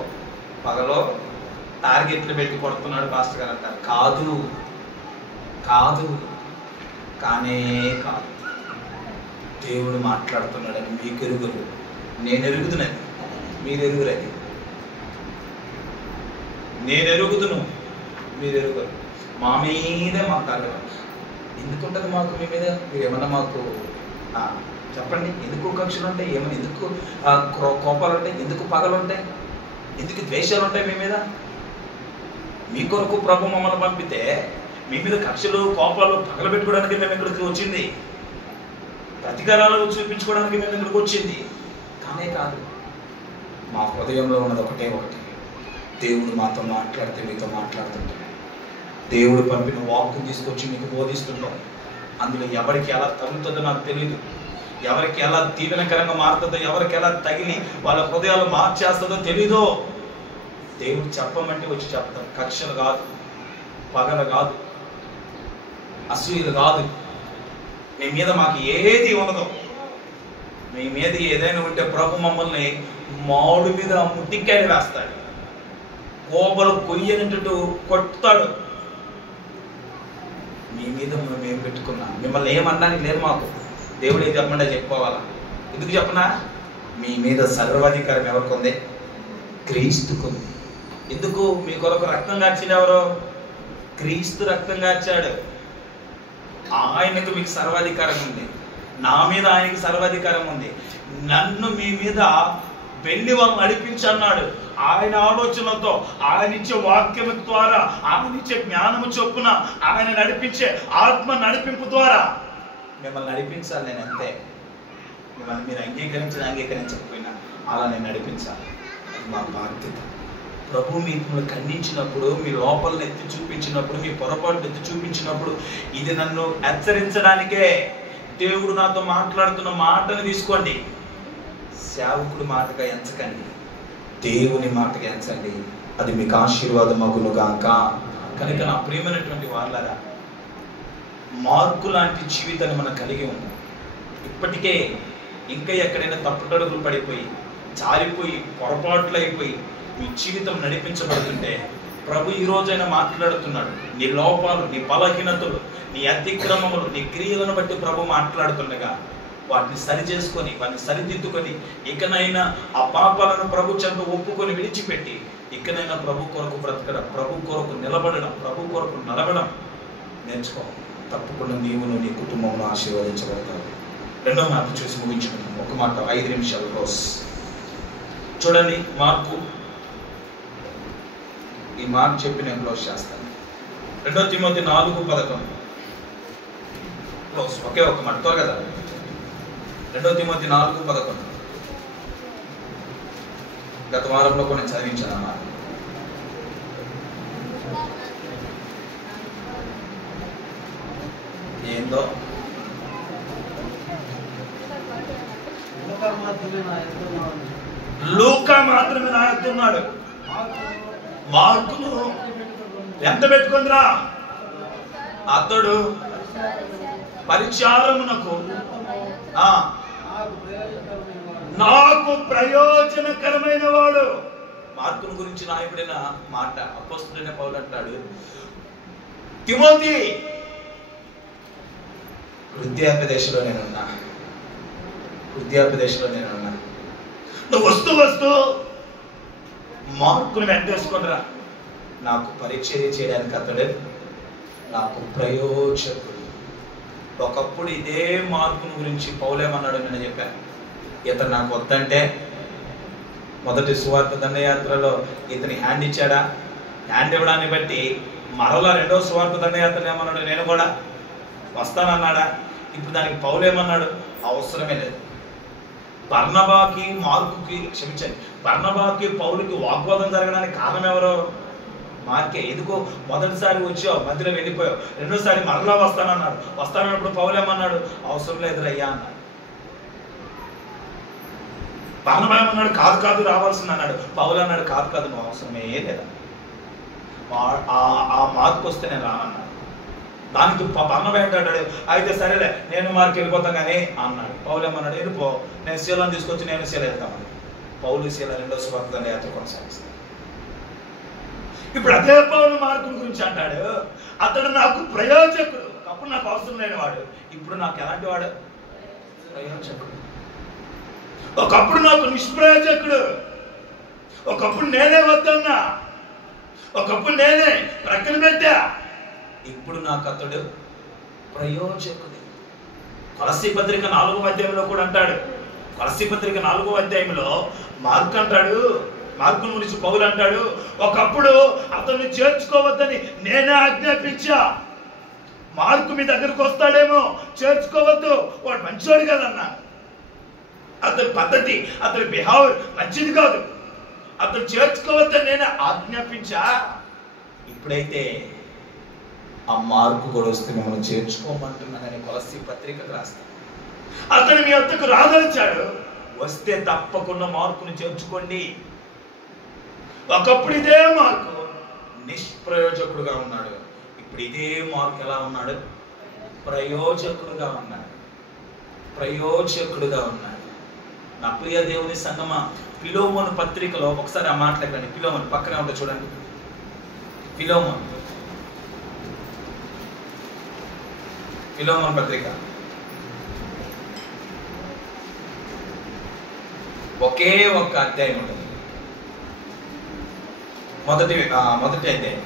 పగలో టార్గెట్లు పెట్టి కొడుతున్నాడు పాస్టర్ గారు అంటారు. కాదు, కానే కాదు. దేవుడు మాట్లాడుతున్నాడని మీకు ఎరుగురు, నేను ఎరుగుతున్నది, మీరు ఎరుగురది. నేను ఎరుగుతును, మీరు ఎరుగురు. మా మీదే మాట్లాడరు. ఎందుకుంటుంది మాకు మీ మీద? మీరు ఏమన్నా మాకు చెప్పండి. ఎందుకు కక్షలు ఉంటాయి? ఏమన్నా ఎందుకు కోపాలు ఉంటాయి? ఎందుకు పగలు ఉంటాయి? ఎందుకు ద్వేషాలు ఉంటాయి మీ మీద? మీ కొరకు ప్రభు మమ్మల్ని పంపితే మీ మీద కక్షలు, కోపాలు, పగలు పెట్టుకోవడానికి మేము ఇక్కడికి వచ్చింది, ప్రతికారాలు చూపించుకోవడానికి మేము ఇక్కడికి వచ్చింది కానే కాదు. మా హృదయంలో ఉన్నది ఒకటే, దేవుడు మాతో మాట్లాడితే మీతో మాట్లాడుతుంటాడు. దేవుడు పంపిన వాక్కు తీసుకొచ్చి మీకు బోధిస్తుంటాం. అందులో ఎవరికి ఎలా తగులుతుందో నాకు తెలియదు, ఎవరికి ఎలా దీవెనకరంగా మారుతుందో, ఎవరికి ఎలా తగిలి వాళ్ళ హృదయాలు మార్చేస్తుందో తెలీదు. దేవుడు చెప్పమంటే వచ్చి చెప్తాం. కక్షలు కాదు, పగలు కాదు, అసూయలు కాదు. మీ మీద మాకు ఏది ఉండదు. మీ మీద ఏదైనా ఉంటే ప్రభు మమ్మల్ని మామిడి మీద ముట్టికాయలు వేస్తాడు, కోపలు కొయ్యనట్టు కొట్టుతాడు. మీ మీద మేము పెట్టుకున్నాం, మిమ్మల్ని ఏమనడానికి లేదు మాకు. దేవుడు ఏం చెప్పమంటే చెప్పుకోవాలా? ఎందుకు చెప్పనా? మీ మీద సర్వాధికారం ఎవరికి ఉంది? క్రీస్తుకుంది. ఎందుకు? మీ కొరకు రక్తం కార్చింది ఎవరు? క్రీస్తు రక్తం కార్చాడు. ఆయనకు మీకు సర్వాధికారం ఉంది. నా మీద ఆయనకి సర్వాధికారం ఉంది. నన్ను మీ మీద వెళ్ళి వాళ్ళు నడిపించన్నాడు. ఆయన ఆలోచనలతో, ఆయన ఇచ్చే వాక్యము ద్వారా, ఆయన ఇచ్చే జ్ఞానము చొప్పున, ఆయన నడిపించే ఆత్మ నడిపింపు ద్వారా మిమ్మల్ని నడిపించాలి. నేను అంతే. మిమ్మల్ని మీరు అంగీకరించకపోయినా అలా నేను నడిపించాలి. అది మా బాధ్యత. ప్రభు మిమ్మల్ని ఖండించినప్పుడు, మీ లోపలను ఎత్తి చూపించినప్పుడు, మీ పొరపాటు ఎత్తి చూపించినప్పుడు, ఇది నన్ను హెచ్చరించడానికే. దేవుడు నాతో మాట్లాడుతున్న మాటను తీసుకోండి. సేవకుడి మాటగా ఎంచకండి, దేవుని మాటగా ఎంచండి. అది మీకు ఆశీర్వాదం అగునుగాక. కనుక నా ప్రియమైనటువంటి వాళ్ళరా, మార్కు లాంటి జీవితాన్ని మనం కలిగి ఉన్నాం. ఇప్పటికే ఇంకా ఎక్కడైనా తప్పుటడుగులు పడిపోయి, జారిపోయి, పొరపాట్లు అయిపోయి మీ జీవితం నడిపించబడుతుంటే ప్రభు ఈ రోజైనా మాట్లాడుతున్నాడు. నీ లోపాలు, నీ బలహీనతలు, నీ అతిక్రమములు, నీ క్రియలను బట్టి ప్రభు మాట్లాడుతుండగా వాటిని సరి చేసుకొని, వాటిని సరిదిద్దుకొని, ఇకనైనా ఆ పాపాలను ప్రభు చెంత ఒప్పుకొని విడిచిపెట్టి ఇకనైనా ప్రభు కొరకు బ్రతకడం, ప్రభు కొరకు నిలబడడం, ప్రభు కొరకు నడవడం నేర్చుకో. తప్పకుండా నీవును నీ కుటుంబంలో ఆశీర్వదించబడతావు. రెండో మాట చూసి ముగించుకుంటాం. ఒక మాట 5 నిమిషాలు క్లోజ్. చూడండి, మార్కు ఈ మాట చెప్పి నేను క్లోజ్ చేస్తాను. 2 తిమోతి 4:11 క్లోజ్. ఒకే ఒక మాట త్వరగా కదా. 2 తిమోతి 4:11 గత వారంలో కూడా నేను చదివించాను అన్నమాట. ఏందో లూకా మాత్రమే నా యొక్క ఉన్నాడు. మార్కును ఎంత పెట్టుకుందిరా? అతడు పరిచారమునకు నాకు ప్రయోజనకరమైన వాడు. మార్కును గురించి నాయకుడైన మాట అపోస్తలుడైన పౌలు అంటాడు, తిమోతి వృద్ధాప్యదశలో నేనున్నా, నువ్వు వస్తూ మార్కును వెంటేసుకునిరా. నాకు పరిచర్య చేయడానికి అతడు నాకు ప్రయోజకుడు. ఒకప్పుడు ఇదే మార్కును గురించి పౌలేమన్నాడు నేను చెప్పాను. ఇతను నాకు వద్దంటే మొదటి సువార్త దండయాత్రలో ఇతని హ్యాండ్ ఇచ్చాడా? హ్యాండ్ ఇవ్వడాన్ని బట్టి మరలా రెండో సువార్త దండయాత్రలో ఏమన్నాడు? నేను కూడా వస్తానన్నాడా? ఇప్పుడు దానికి పౌలేమన్నాడు? అవసరమే లేదు. బర్నబాకి మార్కుకి, క్షమించండి, బర్నబాకి పౌలుకి వాగ్వాదం జరగడానికి కారణం ఎవరో? మార్కే. ఎందుకో మొదటిసారి వచ్చావు, మధ్యలో వెళ్ళిపోయావు, రెండోసారి మరలా వస్తానన్నప్పుడు పౌలేమన్నాడు? అవసరం లేదురయ్యా అన్నాడు. బర్నబా ఏమన్నాడు? కాదు రావాల్సింది అన్నాడు. పౌలు అన్నాడు కాదు నువ్వు అవసరమే లేదా, ఆ మార్కు వస్తే నేను రానన్నాడు. దానికి బర్నబా ఏంటాడు? అయితే సరేలే నేను మార్కు వెళ్ళిపోతాం కానీ అన్నాడు. పౌలు ఏమన్నాడు? వెళ్ళిపో, నేను శీలను తీసుకొచ్చి నేను శీల వెళ్తామని. పౌలు శీల రెండో సువార్త దండయాత్ర కొనసాగిస్తాడు. ఇప్పుడు అదే పౌలు మార్కుని గురించి అంటాడు, అతడు నాకు ప్రయోజకుడు. అప్పుడు నాకు అవసరం లేని వాడు, ఇప్పుడు నాకు ఎలాంటి వాడు? ప్రయోజకుడు. ఒకప్పుడు నాకు నిష్ప్రయోజకుడు, ఒకప్పుడు నేనే వద్దన్నా, ఒకప్పుడు నేనే ప్రక్కన పెట్టా, ఇప్పుడు నాకు అతడు ప్రయోజకుడు. కొలస్సీ పత్రిక 4వ అధ్యాయంలో కూడా అంటాడు. కొలస్సీ పత్రిక 4వ అధ్యాయంలో మార్కు అంటాడు, మార్కును గురించి పౌలు అంటాడు, ఒకప్పుడు అతన్ని చేర్చుకోవద్దని నేనే ఆజ్ఞాపించా. మార్కు మీ దగ్గరకు వస్తాడేమో, చేర్చుకోవద్దు, వాడు మంచివాడు కదన్నా, అతని పద్ధతి, అతని బిహేవియర్ మంచిది కాదు, అతను చేర్చుకోవద్దని నేనే ఆజ్ఞాపించా. ఇప్పుడైతే ఆ మార్కు కూడా వస్తే మిమ్మల్ని చేర్చుకోమంటున్నానని కొలస్సీ పత్రికకు రాస్తాను. అతను మీ వద్దకు రాదలిచాడు, వస్తే తప్పకుండా మార్కును చేర్చుకోండి. ఒకప్పుడు ఇదే మార్కు నిష్ప్రయోజకుడుగా ఉన్నాడు, ఇప్పుడు ఇదే మార్కు ఎలా ఉన్నాడు? ప్రయోజకుడుగా ఉన్నాడు. ప్రయోజకుడుగా ఉన్నాడు. నా ప్రియ దేవుని సంగమా, ఫిలోమోను పత్రికలో ఒకసారి ఆ మాట్లాడండి. ఫిలోమోను పక్కనే ఉంటే చూడండి. ఫిలోమోను పత్రిక ఒకే ఒక్క అధ్యాయం ఉంటుంది. మొదటి అధ్యాయం.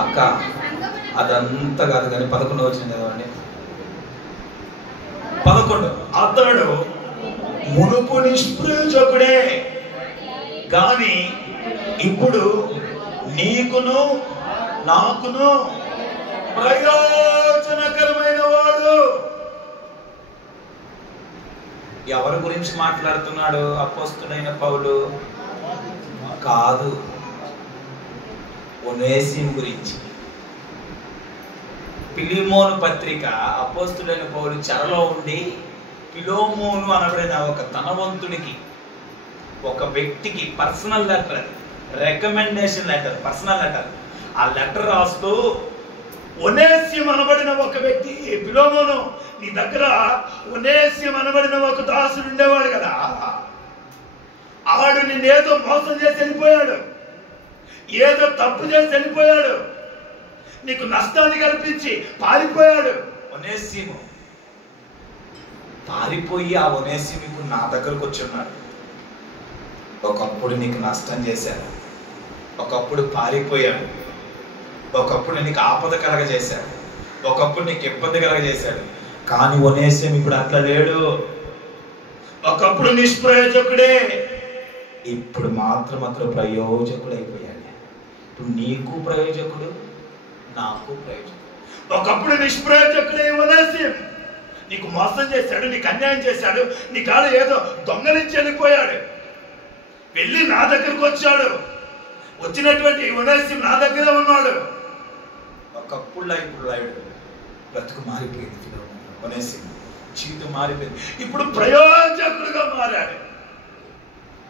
అక్క అదంతా కాదు కానీ 11 వచ్చింది కదండి. 11 అతడు మునుపు నిష్ప్రయోజకుడే గాని ఇప్పుడు నీకును నాకును ప్రయోజనకరమైన వాడు. ఎవరి గురించి మాట్లాడుతున్నాడు అపోస్తుడైన పౌలు? కాదు, ఒనేసిము గురించి. ఫిలిమోను పత్రిక అపోస్తుడైన పౌలు చెరలో ఉండి ఫిలోమోను అనబడిన ఒక ధనవంతుడికి, ఒక వ్యక్తికి personal letter, recommendation letter, personal letter, ఆ లెటర్ రాస్తూ ఒనేసియం అనబడిన ఒక వ్యక్తి, ఫిలోమోను నీ దగ్గర ఒనేసియం అనబడిన ఒక దాసుడు ఉండేవాడు కదా, ఆడు నిన్నేదో మోసం చేసి వెళ్ళిపోయాడు, ఏదో తప్పు చేసి వెళ్ళిపోయాడు, నీకు నష్టాన్ని కల్పించి పారిపోయాడు. ఒనేసిము పారిపోయి ఆ ఒనేసిము ఇప్పుడు నా దగ్గరకు వచ్చి ఉన్నాడు. ఒకప్పుడు నీకు నష్టం చేశాడు, ఒకప్పుడు పారిపోయాడు, ఒకప్పుడు నీకు ఆపద కలగజేశాడు, ఒకప్పుడు నీకు ఇబ్బంది కలగజేశాడు. కానీ ఒనేసిము ఇప్పుడు అట్లా లేడు. ఒకప్పుడు నిష్ప్రయోజకుడే, ఇప్పుడు మాత్రం ప్రయోజకుడు అయిపోయాడు. ఇప్పుడు నీకు ప్రయోజకుడు, నాకు ప్రయోజకుడు. ఒకప్పుడు నిష్ప్రయోజకుడే ఒనేసిము, నీకు మోసం చేశాడు, నీకు అన్యాయం చేశాడు, నీ కాడ ఏదో దొంగలించి వెళ్ళిపోయాడు, వెళ్ళి నా దగ్గరకు వచ్చాడు. వచ్చినటువంటి ఒనేసిము నా దగ్గరే ఉన్నాడు. ఒకప్పుడు ఇప్పుడు లాయుడు బ్రతుకు మారిపోయింది. ఒనేసిము జీవితం మారిపోయింది. ఇప్పుడు ప్రయోజకుడుగా మారాడు.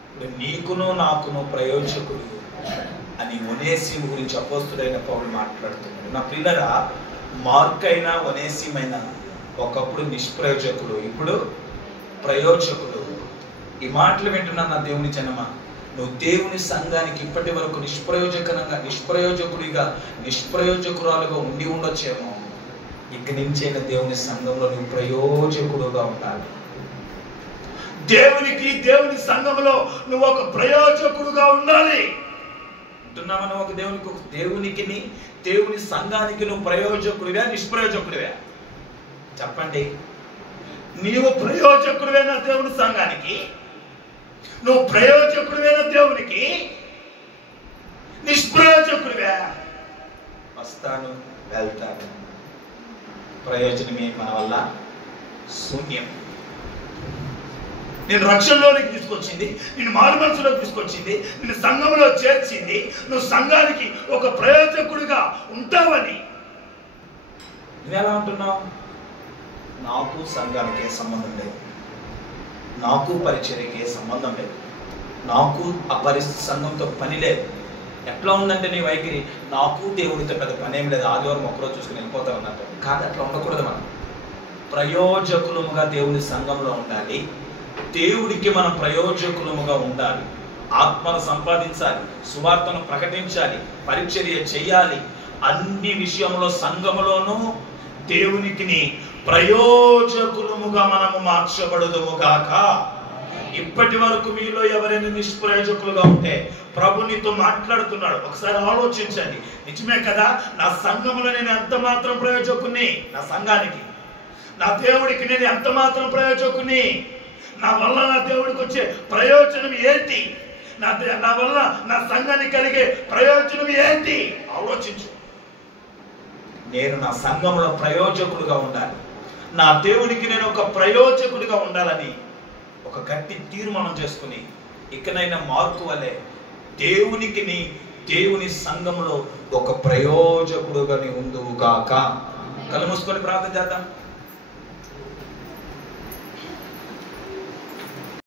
ఇప్పుడు నీకును నాకును ప్రయోజకుడు అని ఒనేసిము గురించి అపోస్తుడైన పౌలు మాట్లాడుతున్నాడు. నా పిల్లరా, మార్క్ అయినా ఒనేసిమైనా ఒకప్పుడు నిష్ప్రయోజకుడు, ఇప్పుడు ప్రయోజకుడు. ఈ మాటలు వింటున్నా నా దేవుని జనమా, నువ్వు దేవుని సంఘానికి ఇప్పటి వరకు నిష్ప్రయోజకుడిగా నిష్ప్రయోజకురాలుగా ఉండి ఉండొచ్చేమో. ఇక్కడి నుంచైనా దేవుని సంఘంలో నువ్వు ప్రయోజకుడుగా ఉండాలి. దేవుని సంఘంలో నువ్వు ఒక ప్రయోజకుడుగా ఉండాలి. అంటున్నావా? నువ్వు ఒక దేవునికి దేవుని సంఘానికి నువ్వు ప్రయోజకుడివా, నిష్ప్రయోజకుడివా? చెప్పండి. నీవు ప్రయోజకుడివేనా దేవుని సంఘానికి? నువ్వు ప్రయోజకుడివేనా దేవునికి? నిష్ప్రయోజకుడివా? వస్తాను, వెళ్తాను, ప్రయోజనమే మన వల్ల శూన్యం. నేను రక్షణలోనికి తీసుకొచ్చింది, నేను మారు మనసులోకి తీసుకొచ్చింది, నేను సంఘంలో చేర్చింది, నువ్వు సంఘానికి ఒక ప్రయోజకుడిగా ఉంటావని. నువ్వెలా ఉంటున్నావు? నాకు సంఘానికి ఏ సంబంధం లేదు, నాకు పరిచర్యకి ఏ సంబంధం లేదు, నాకు ఆ పరిస్థితి సంఘంతో పని లేదు. ఎట్లా ఉందంటే నీ వైఖరి, నాకు దేవుడితో పెద్ద పని ఏమి లేదు, ఆదివారం ఒక్కరోజు చూసుకుని వెళ్ళిపోతాం అన్నట్టు. కాదు, అట్లా ఉండకూడదు. మనం ప్రయోజకులముగా దేవుని సంఘంలో ఉండాలి. దేవుడికి మనం ప్రయోజకులముగా ఉండాలి. ఆత్మను సంపాదించాలి, సువార్తను ప్రకటించాలి, పరిచర్య చేయాలి. అన్ని విషయంలో సంఘములోనూ దేవునికి ప్రయోజకులముగా మనము మార్చబడుదుముగాక. ఇప్పటి వరకు మీలో ఎవరైనా నిష్ప్రయోజకులుగా ఉంటే ప్రభు నీతో మాట్లాడుతున్నాడు. ఒకసారి ఆలోచించండి. నిజమే కదా, నా సంఘంలో నేను ఎంత మాత్రం ప్రయోజకుని, నా సంఘానికి, నా దేవుడికి నేను ఎంత మాత్రం ప్రయోజకుని, నా వల్ల నా దేవుడికి వచ్చే ప్రయోజనం ఏంటి, నా వల్ల నా సంఘానికి కలిగే ప్రయోజనం ఏంటి? ఆలోచించు. నేను నా సంఘంలో ప్రయోజకుడుగా ఉండాలి, నా దేవుడికి నేను ఒక ప్రయోజకుడిగా ఉండాలని ఒక గట్టి తీర్మానం చేసుకుని ఇకనైనా మార్కు వలె దేవుని సంఘంలో ఒక ప్రయోజకుడుగా నీ ఉందువు గాక. కళ్ళు మూసుకొని ప్రార్థన చేద్దాం.